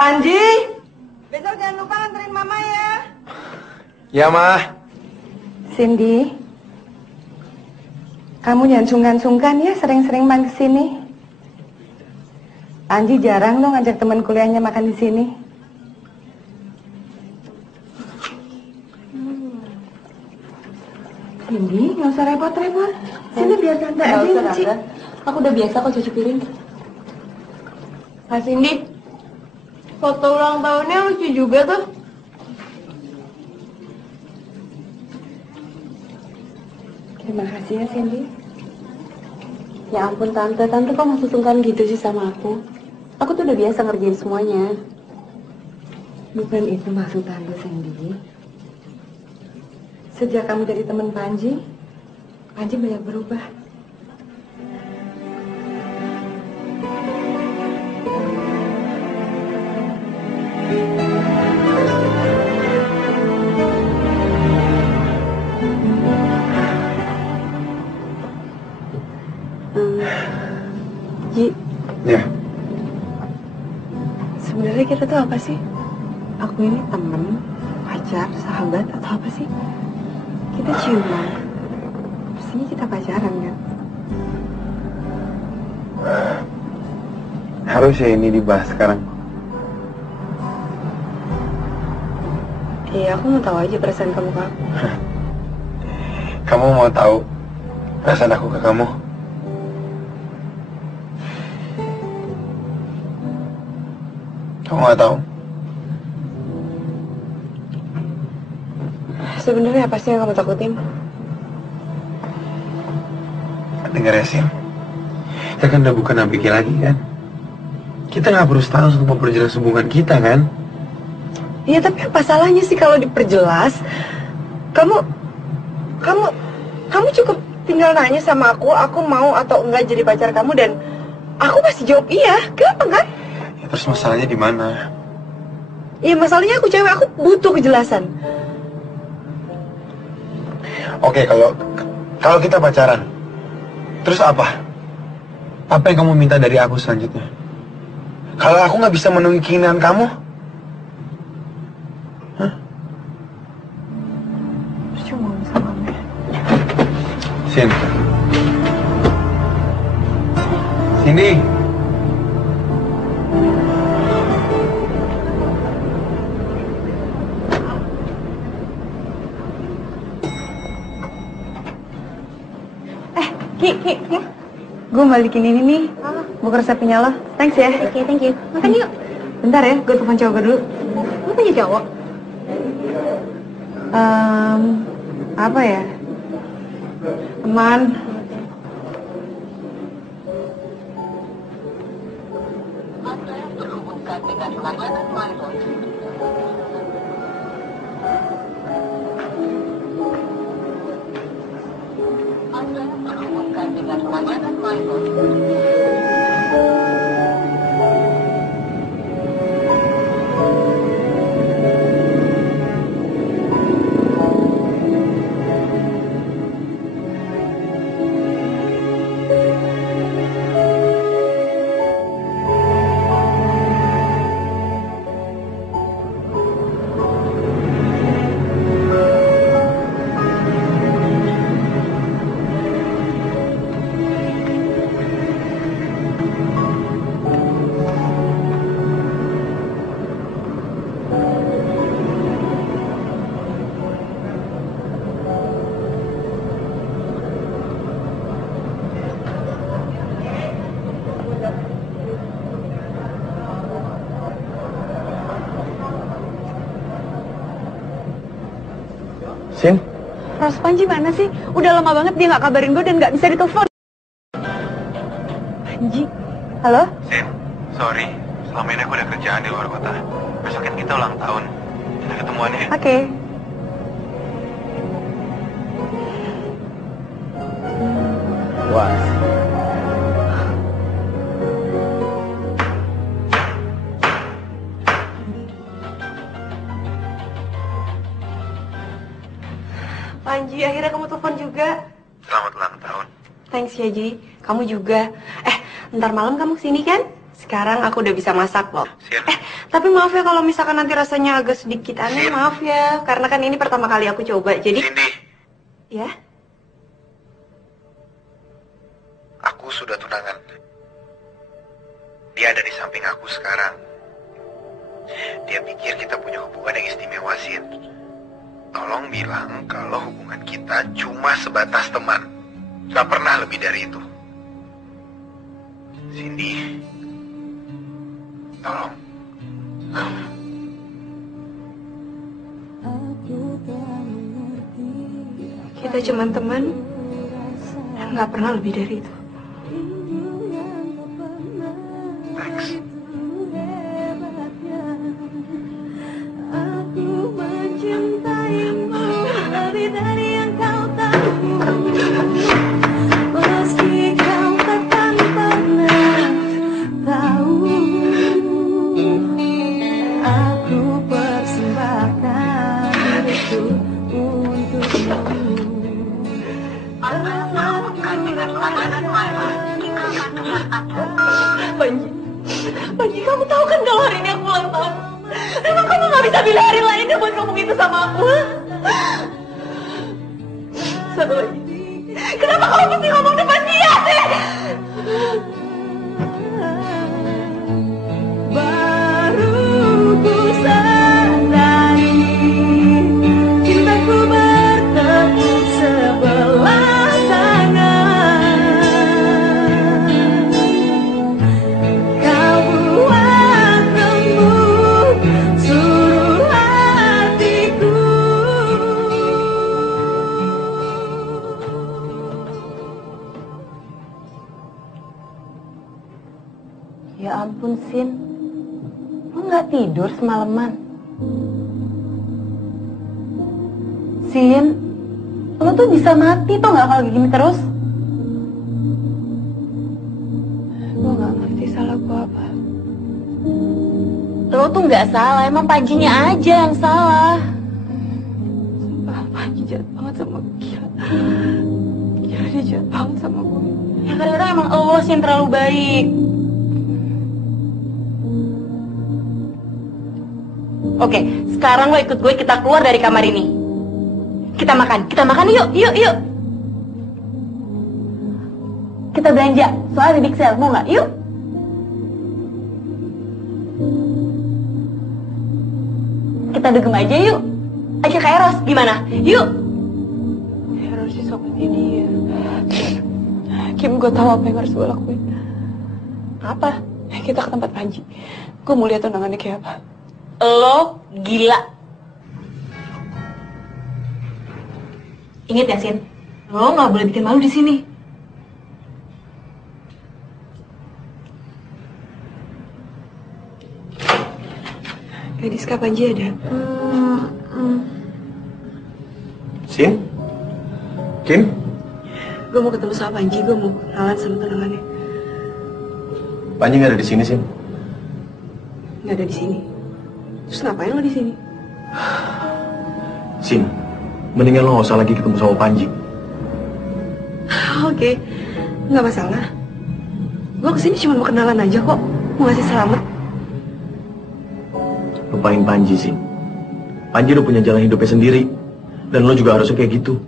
Panji, besok jangan lupa nganterin Mama ya. Ya, Ma. Cindy, kamu jangan sungkan-sungkan ya sering-sering main ke sini. Panji jarang loh ngajak teman kuliahnya makan di sini. Cindy, nggak usah repot-repot. Sini biar tante aja yang cuci. Aku udah biasa kok cuci piring. Kak Cindy, foto ulang tahunnya lucu juga tuh. Terima kasih ya Cindy. Ya ampun tante kok masih sungkan gitu sih sama aku? Aku tuh udah biasa ngerjain semuanya. Bukan itu maksud tante Cindy. Sejak kamu jadi teman Panji, Panji banyak berubah. Ji, Ya. Sebenarnya kita tuh apa sih? Aku ini temen, pacar, sahabat, atau apa sih? Kita ciuman. Mestinya kita pacaran kan? Harusnya ini dibahas sekarang. Iya, aku mau tahu aja perasaan kamu ke aku. Kamu mau tahu perasaan aku ke kamu? Kamu nggak tahu? Sebenarnya apa sih yang kamu takutin? Dengar ya, Sin. Kita kan udah bukan Abiki lagi kan? Kita nggak perlu status untuk memperjelas hubungan kita kan? Iya, tapi apa salahnya sih kalau diperjelas? Kamu cukup tinggal nanya sama aku mau atau enggak jadi pacar kamu dan aku pasti jawab iya. Gampang kan? Ya, terus masalahnya di mana? Iya, masalahnya aku cewek, aku butuh kejelasan. Oke, kalau kita pacaran, terus apa? Apa yang kamu minta dari aku selanjutnya? Kalau aku nggak bisa memenuhi keinginan kamu, Cuma sama kamu. Sin. Cindy. Ki, gue balikin ini nih. Buku resepnya lo. Thanks ya. Oke, thank you. Makan yuk. Bentar ya, gue telepon cowok gue dulu. Lu punya cowok? Apa ya? Teman. Sin? Ros Panji mana sih? Udah lama banget dia nggak kabarin gue dan nggak bisa ditelepon. Panji, halo? Sin, sorry. Selama ini aku ada kerjaan di luar kota. Besok kan kita ulang tahun. Kita ketemuan ya. Oke. Wah. Panji, akhirnya kamu telepon juga. Selamat ulang tahun. Thanks ya, Ji. Kamu juga. Ntar malam kamu kesini kan? Sekarang aku udah bisa masak loh. Tapi maaf ya kalau misalkan nanti rasanya agak sedikit aneh, maaf ya. Karena kan ini pertama kali aku coba, jadi... Cindy. Ya? Aku sudah tunangan. Dia ada di samping aku sekarang. Dia pikir kita punya hubungan yang istimewa, Sin. Tolong bilang kalau hubungan kita cuma sebatas teman. Gak pernah lebih dari itu. Cindy, tolong. Kita cuma teman. Gak pernah lebih dari itu. Thanks. Aku mencintaimu lebih dari yang kau tahu. Meski kau takkan pernah tahu, aku persembahkan diriku untukmu. Panji, kamu tahu kan kalau hari ini aku ulang tahun? Emang kamu gak bisa pilih hari lainnya buat ngomong itu sama aku? Satu lagi. Kenapa kamu mesti ngomong depan dia sih? Baru ku sadari cintaku bertepuk sebelah tangan. Kau buat remuk seluruh hatiku. Ya ampun, Sin. Lo nggak tidur semalaman? Sin, lo tuh bisa mati tuh nggak kalau gini terus? Gue nggak ngerti salah gue apa. Lo tuh nggak salah, emang Panjinya aja yang salah. Sumpah, Panji jahat banget sama gue. Gila, dia jahat banget sama gue. Ya kadang-kadang emang lo sih yang terlalu baik. Oke, sekarang lo ikut gue, kita keluar dari kamar ini. Kita makan yuk. Kita belanja, soalnya big sale, mau nggak? Yuk. Kita dugem aja yuk. Ajak ke Eros, gimana? Yuk. Eros sih sobatnya dia. Kim, gue tahu apa yang harus gue lakuin. Apa? Kita ke tempat Panji. Gue mau lihat tunangannya kayak apa. Lo gila. Ingat ya, Sin? Lo nggak boleh bikin malu di sini. Gadis Panji ada. Sin? Kim? Gue mau ketemu sama Panji, gue mau kenalan sama tunangannya. Panji nggak ada di sini, Sin. Nggak ada di sini. Terus ngapain lo di sini? Sin, mendingan lo nggak usah lagi ketemu sama Panji. Oke, nggak masalah. Gue kesini cuma mau kenalan aja kok, mau ngasih selamat. Lupain Panji, Sin. Panji udah punya jalan hidupnya sendiri. Dan lo juga harusnya kayak gitu.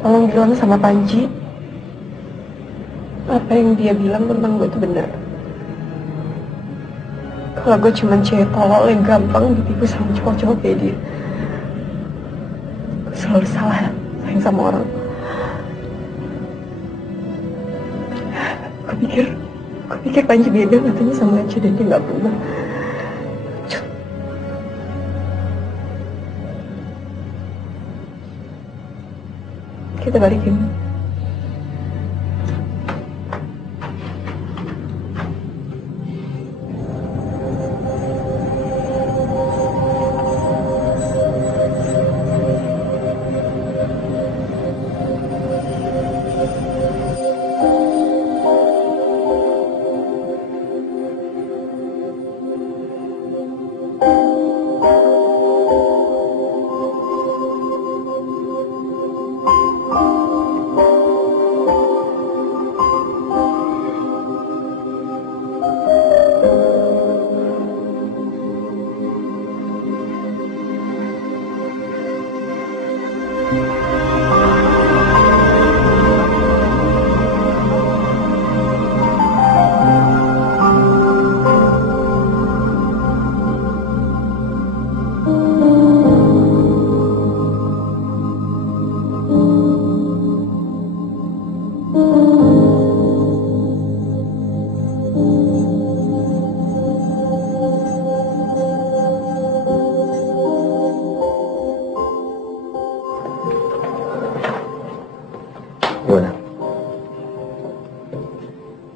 Tolong bilang sama Panji, apa yang dia bilang tentang gue itu benar. Kalau gue cuma cewek tolol yang gampang ditipu sama cowok-cowok kayak dia. Gue selalu salah sayang sama orang. Gue pikir Panji beda katanya sama aja dan dia gak berubah. Kita balikin.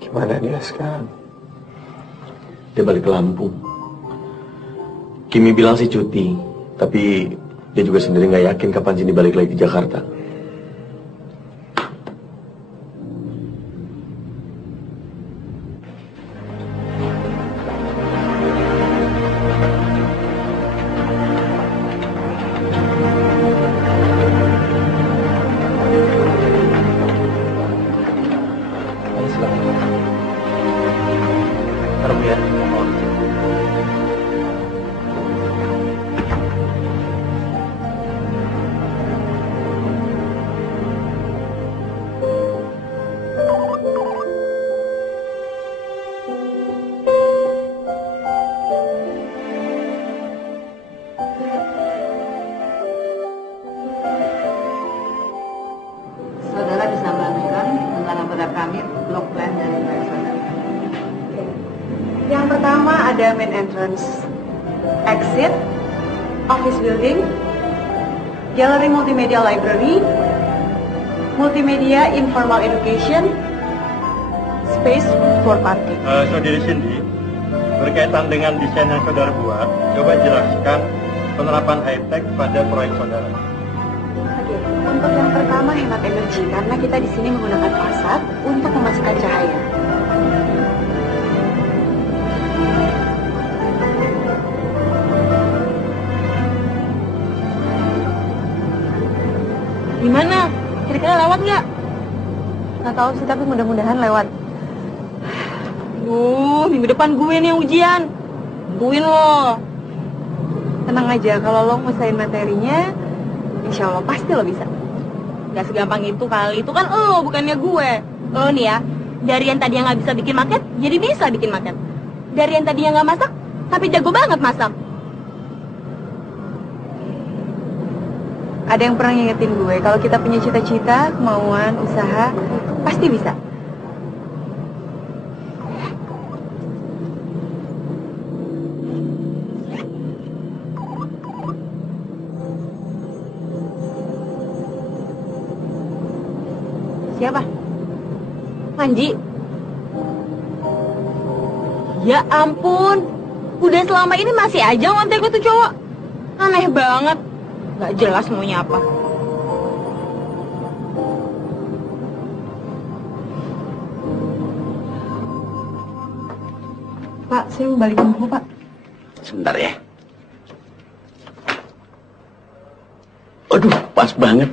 Gimana dia sekarang? Dia balik ke Lampung. Kimi bilang sih cuti, tapi dia juga sendiri nggak yakin kapan Cindy balik lagi ke Jakarta. Saudara bisa melanjutkan tentang kepada kami blok plan dari proyek saudara. Yang pertama ada main entrance, exit, office building, gallery multimedia library, multimedia informal education, space for parking. Saudari Cindy, berkaitan dengan desain yang saudara buat, coba jelaskan penerapan high-tech pada proyek saudara. Oke, untuk yang pertama hemat energi karena kita di sini menggunakan fasad untuk memasukkan cahaya. Gimana? Kira-kira lewat nggak? Nggak tahu sih, tapi mudah-mudahan lewat. Minggu depan gue nih yang ujian. Bantuin lo. Tenang aja, kalau lo ngusahain materinya, insya Allah pasti lo bisa. Gak segampang itu kali. Itu kan lo, bukannya gue. Lo nih ya, dari yang tadi yang nggak bisa bikin maket, jadi bisa bikin maket. Dari yang tadi yang nggak masak, tapi jago banget masak. Ada yang pernah ngingetin gue, kalau kita punya cita-cita, kemauan, usaha, pasti bisa. Siapa? Panji. Ya ampun, udah selama ini masih aja ngontek gue tuh cowok. Aneh banget, gak jelas maunya apa. Pak, saya mau balikin buku, Pak. Sebentar ya. Aduh, pas banget.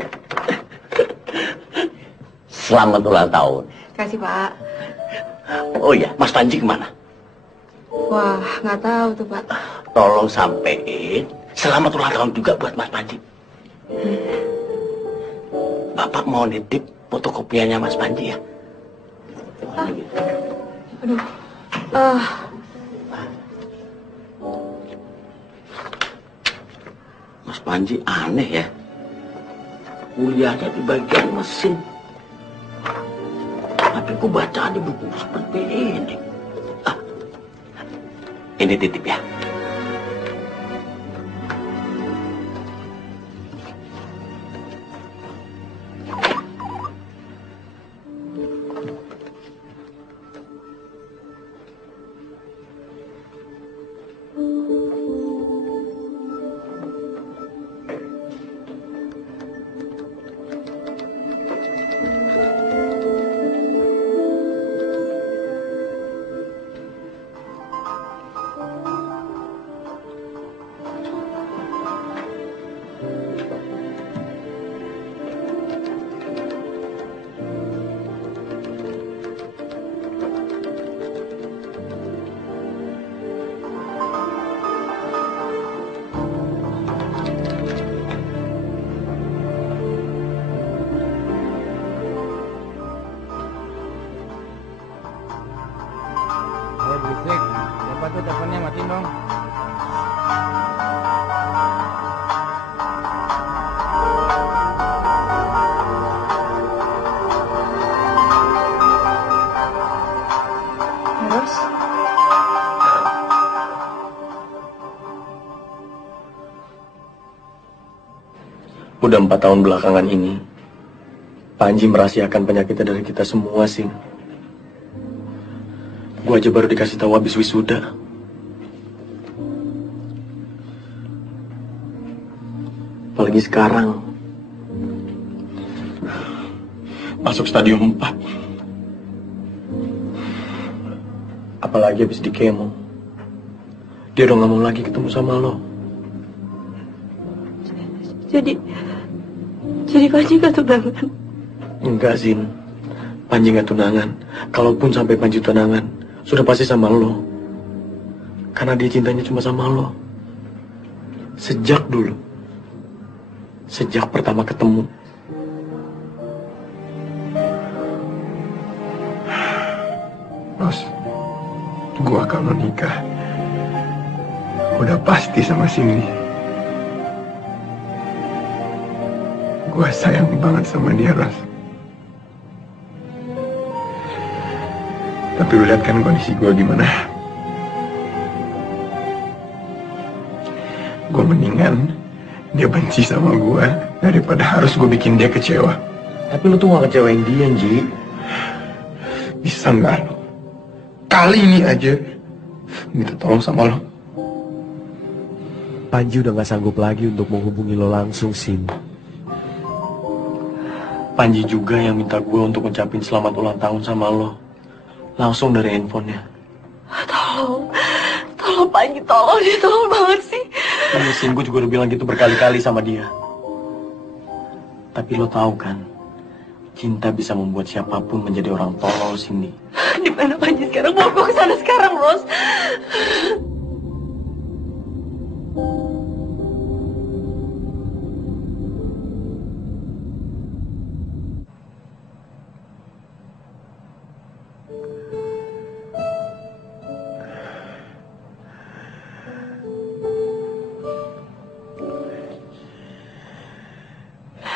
Selamat ulang tahun. Kasih, Pak. Oh iya, Mas Panji kemana? Wah, nggak tahu tuh, Pak. Tolong sampein selamat ulang tahun juga buat Mas Panji. Bapak mau nitip fotokopiannya Mas Panji ya. Aduh. Mas Panji aneh ya. Kuliahnya di bagian mesin. Tapi kok baca di buku seperti ini. Ini titip ya. Berisik, siapa tuh teleponnya, matiin dong. Terus? Udah 4 tahun belakangan ini, Panji merahasiakan penyakitnya dari kita semua, Sin. Gua aja baru dikasih tahu habis wisuda. Apalagi sekarang. Masuk stadium 4. Apalagi habis di kemo. Dia udah gak mau lagi ketemu sama lo. Jadi Panji gak tunangan? Enggak, Zin. Panji gak tunangan. Kalaupun sampai Panji tunangan, sudah pasti sama lo. Karena dia cintanya cuma sama lo. Sejak dulu. Sejak pertama ketemu. Ros, gua kalau nikah udah pasti sama Cindy. Gua sayang banget sama dia, Ros. Tapi lu lihat kan kondisi gue gimana. Gue mendingan dia benci sama gue daripada harus gue bikin dia kecewa. Tapi lu tuh gak kecewain dia, Ji. Bisa nggak lo? Kali ini aja minta tolong sama lo. Panji udah gak sanggup lagi untuk menghubungi lo langsung, Sin. Panji juga yang minta gue untuk ngucapin selamat ulang tahun sama lo. Langsung dari handphonenya. Tolong Panji, tolong dia, tolong banget sih. Sin, gue juga udah bilang gitu berkali-kali sama dia. Tapi lo tahu kan, cinta bisa membuat siapapun menjadi orang tolol, Cindy. Di mana Panji sekarang? Bawa gue kesana sekarang, Ros.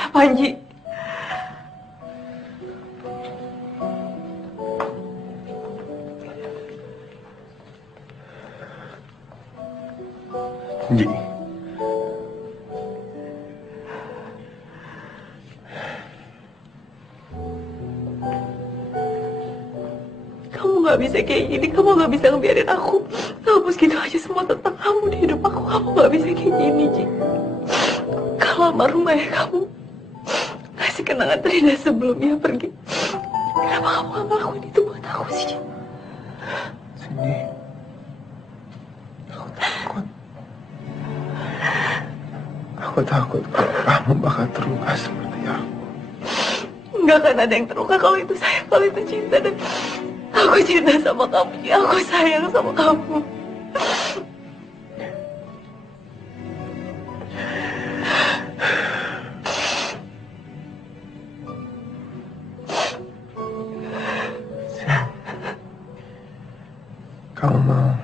Panji. Ji. Kamu gak bisa kayak gini, kamu gak bisa ngebiarin aku hapus gitu aja semua tentang kamu di hidup aku. Kamu gak bisa kayak gini, Ji. Kalau almarhum ayah kamu ngasih kenangan terindah sebelum dia pergi, kenapa kamu gak ngelakuin itu buat aku sih, Ji? Cindy, aku takut. Aku takut kalau kamu bakal terluka seperti aku. Nggak akan ada yang terluka kalau itu sayang, kalau itu cinta. Dan aku cinta sama kamu, Ji. Aku sayang sama kamu. Kamu mau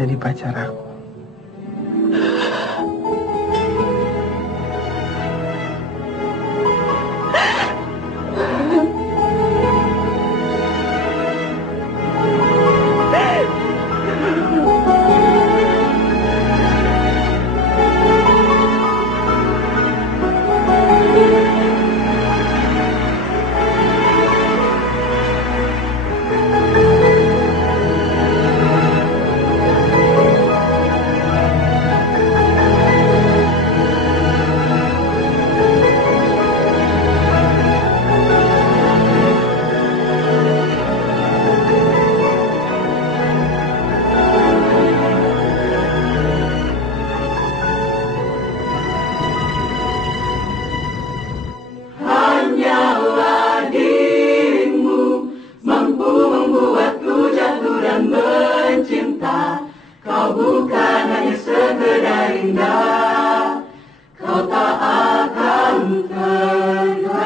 jadi pacar aku? Hanyalah dirimu mampu membuatku jatuh dan mencinta. Kau bukan hanya sekedar indah, kau tak akan terganti.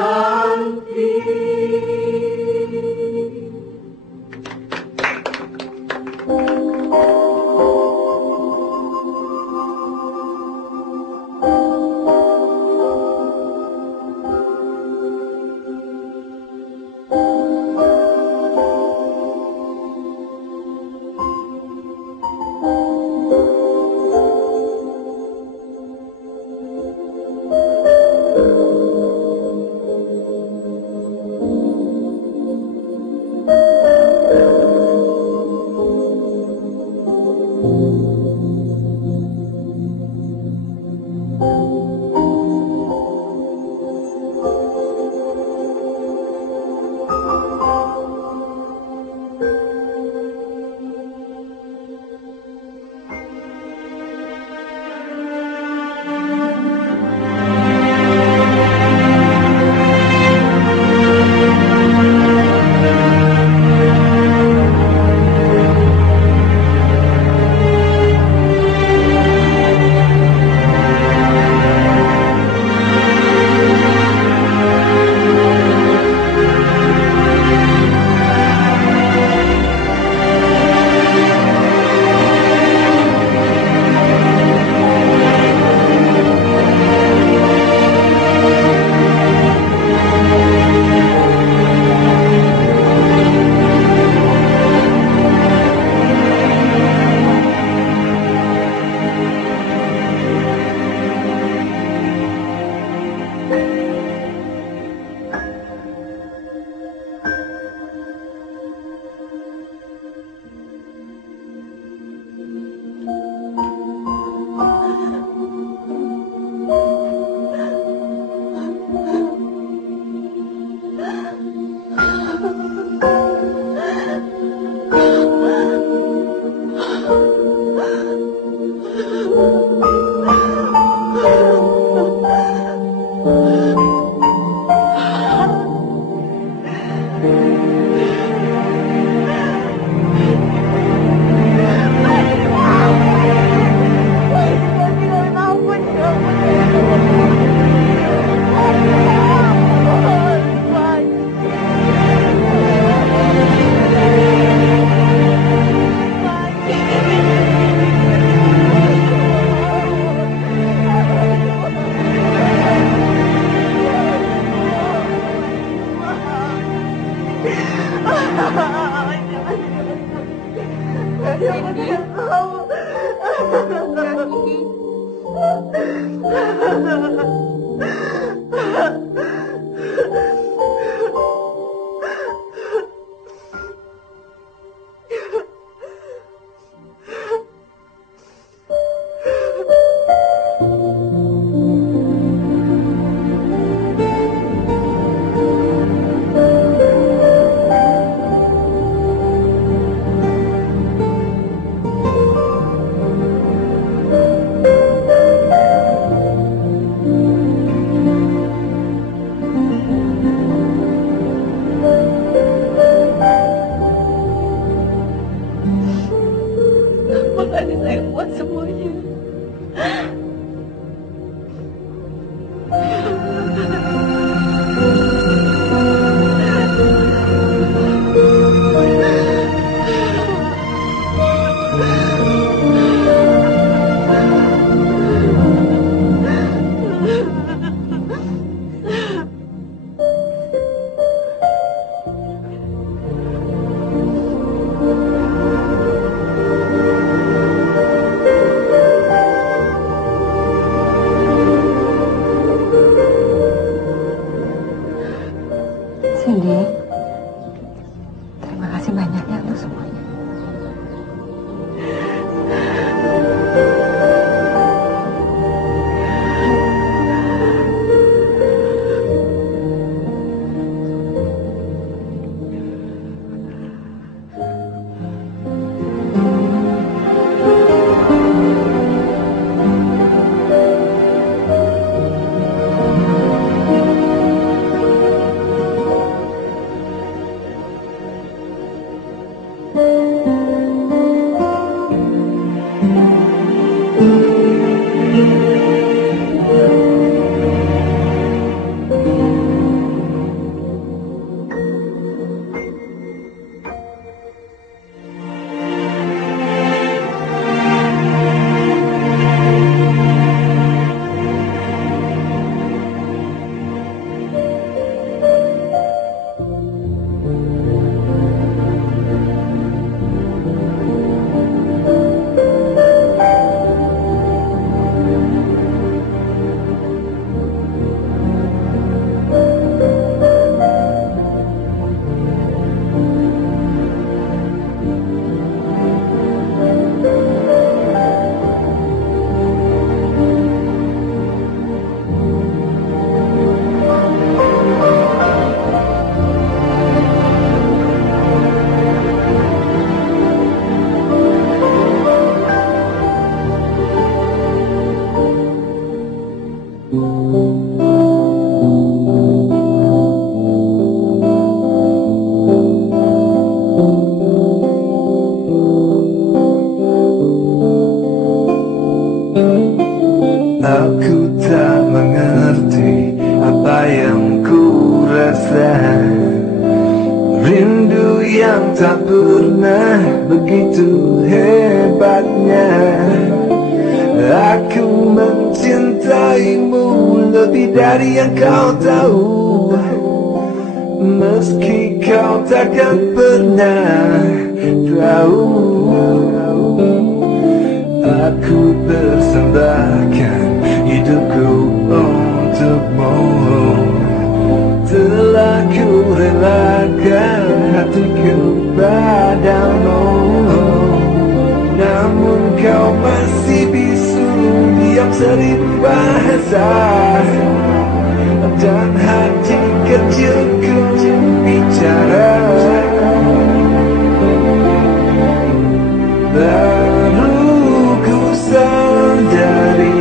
Makanya saya buat semuanya. Cindy, terima kasih banyak ya untuk semuanya. Aku tak mengerti apa yang ku rasa. Rindu yang tak pernah begitu hebatnya. Aku mencintaimu lebih dari yang kau tahu. Meski kau takkan pernah tahu. Aku persembahkan hidupku untukmu. Telah ku relakan hatiku padamu. Namun kau masih bisu, diam seribu bahasa. Dan hati kecilku bicara. Sadari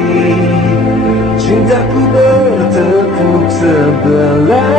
cintaku bertepuk sebelah.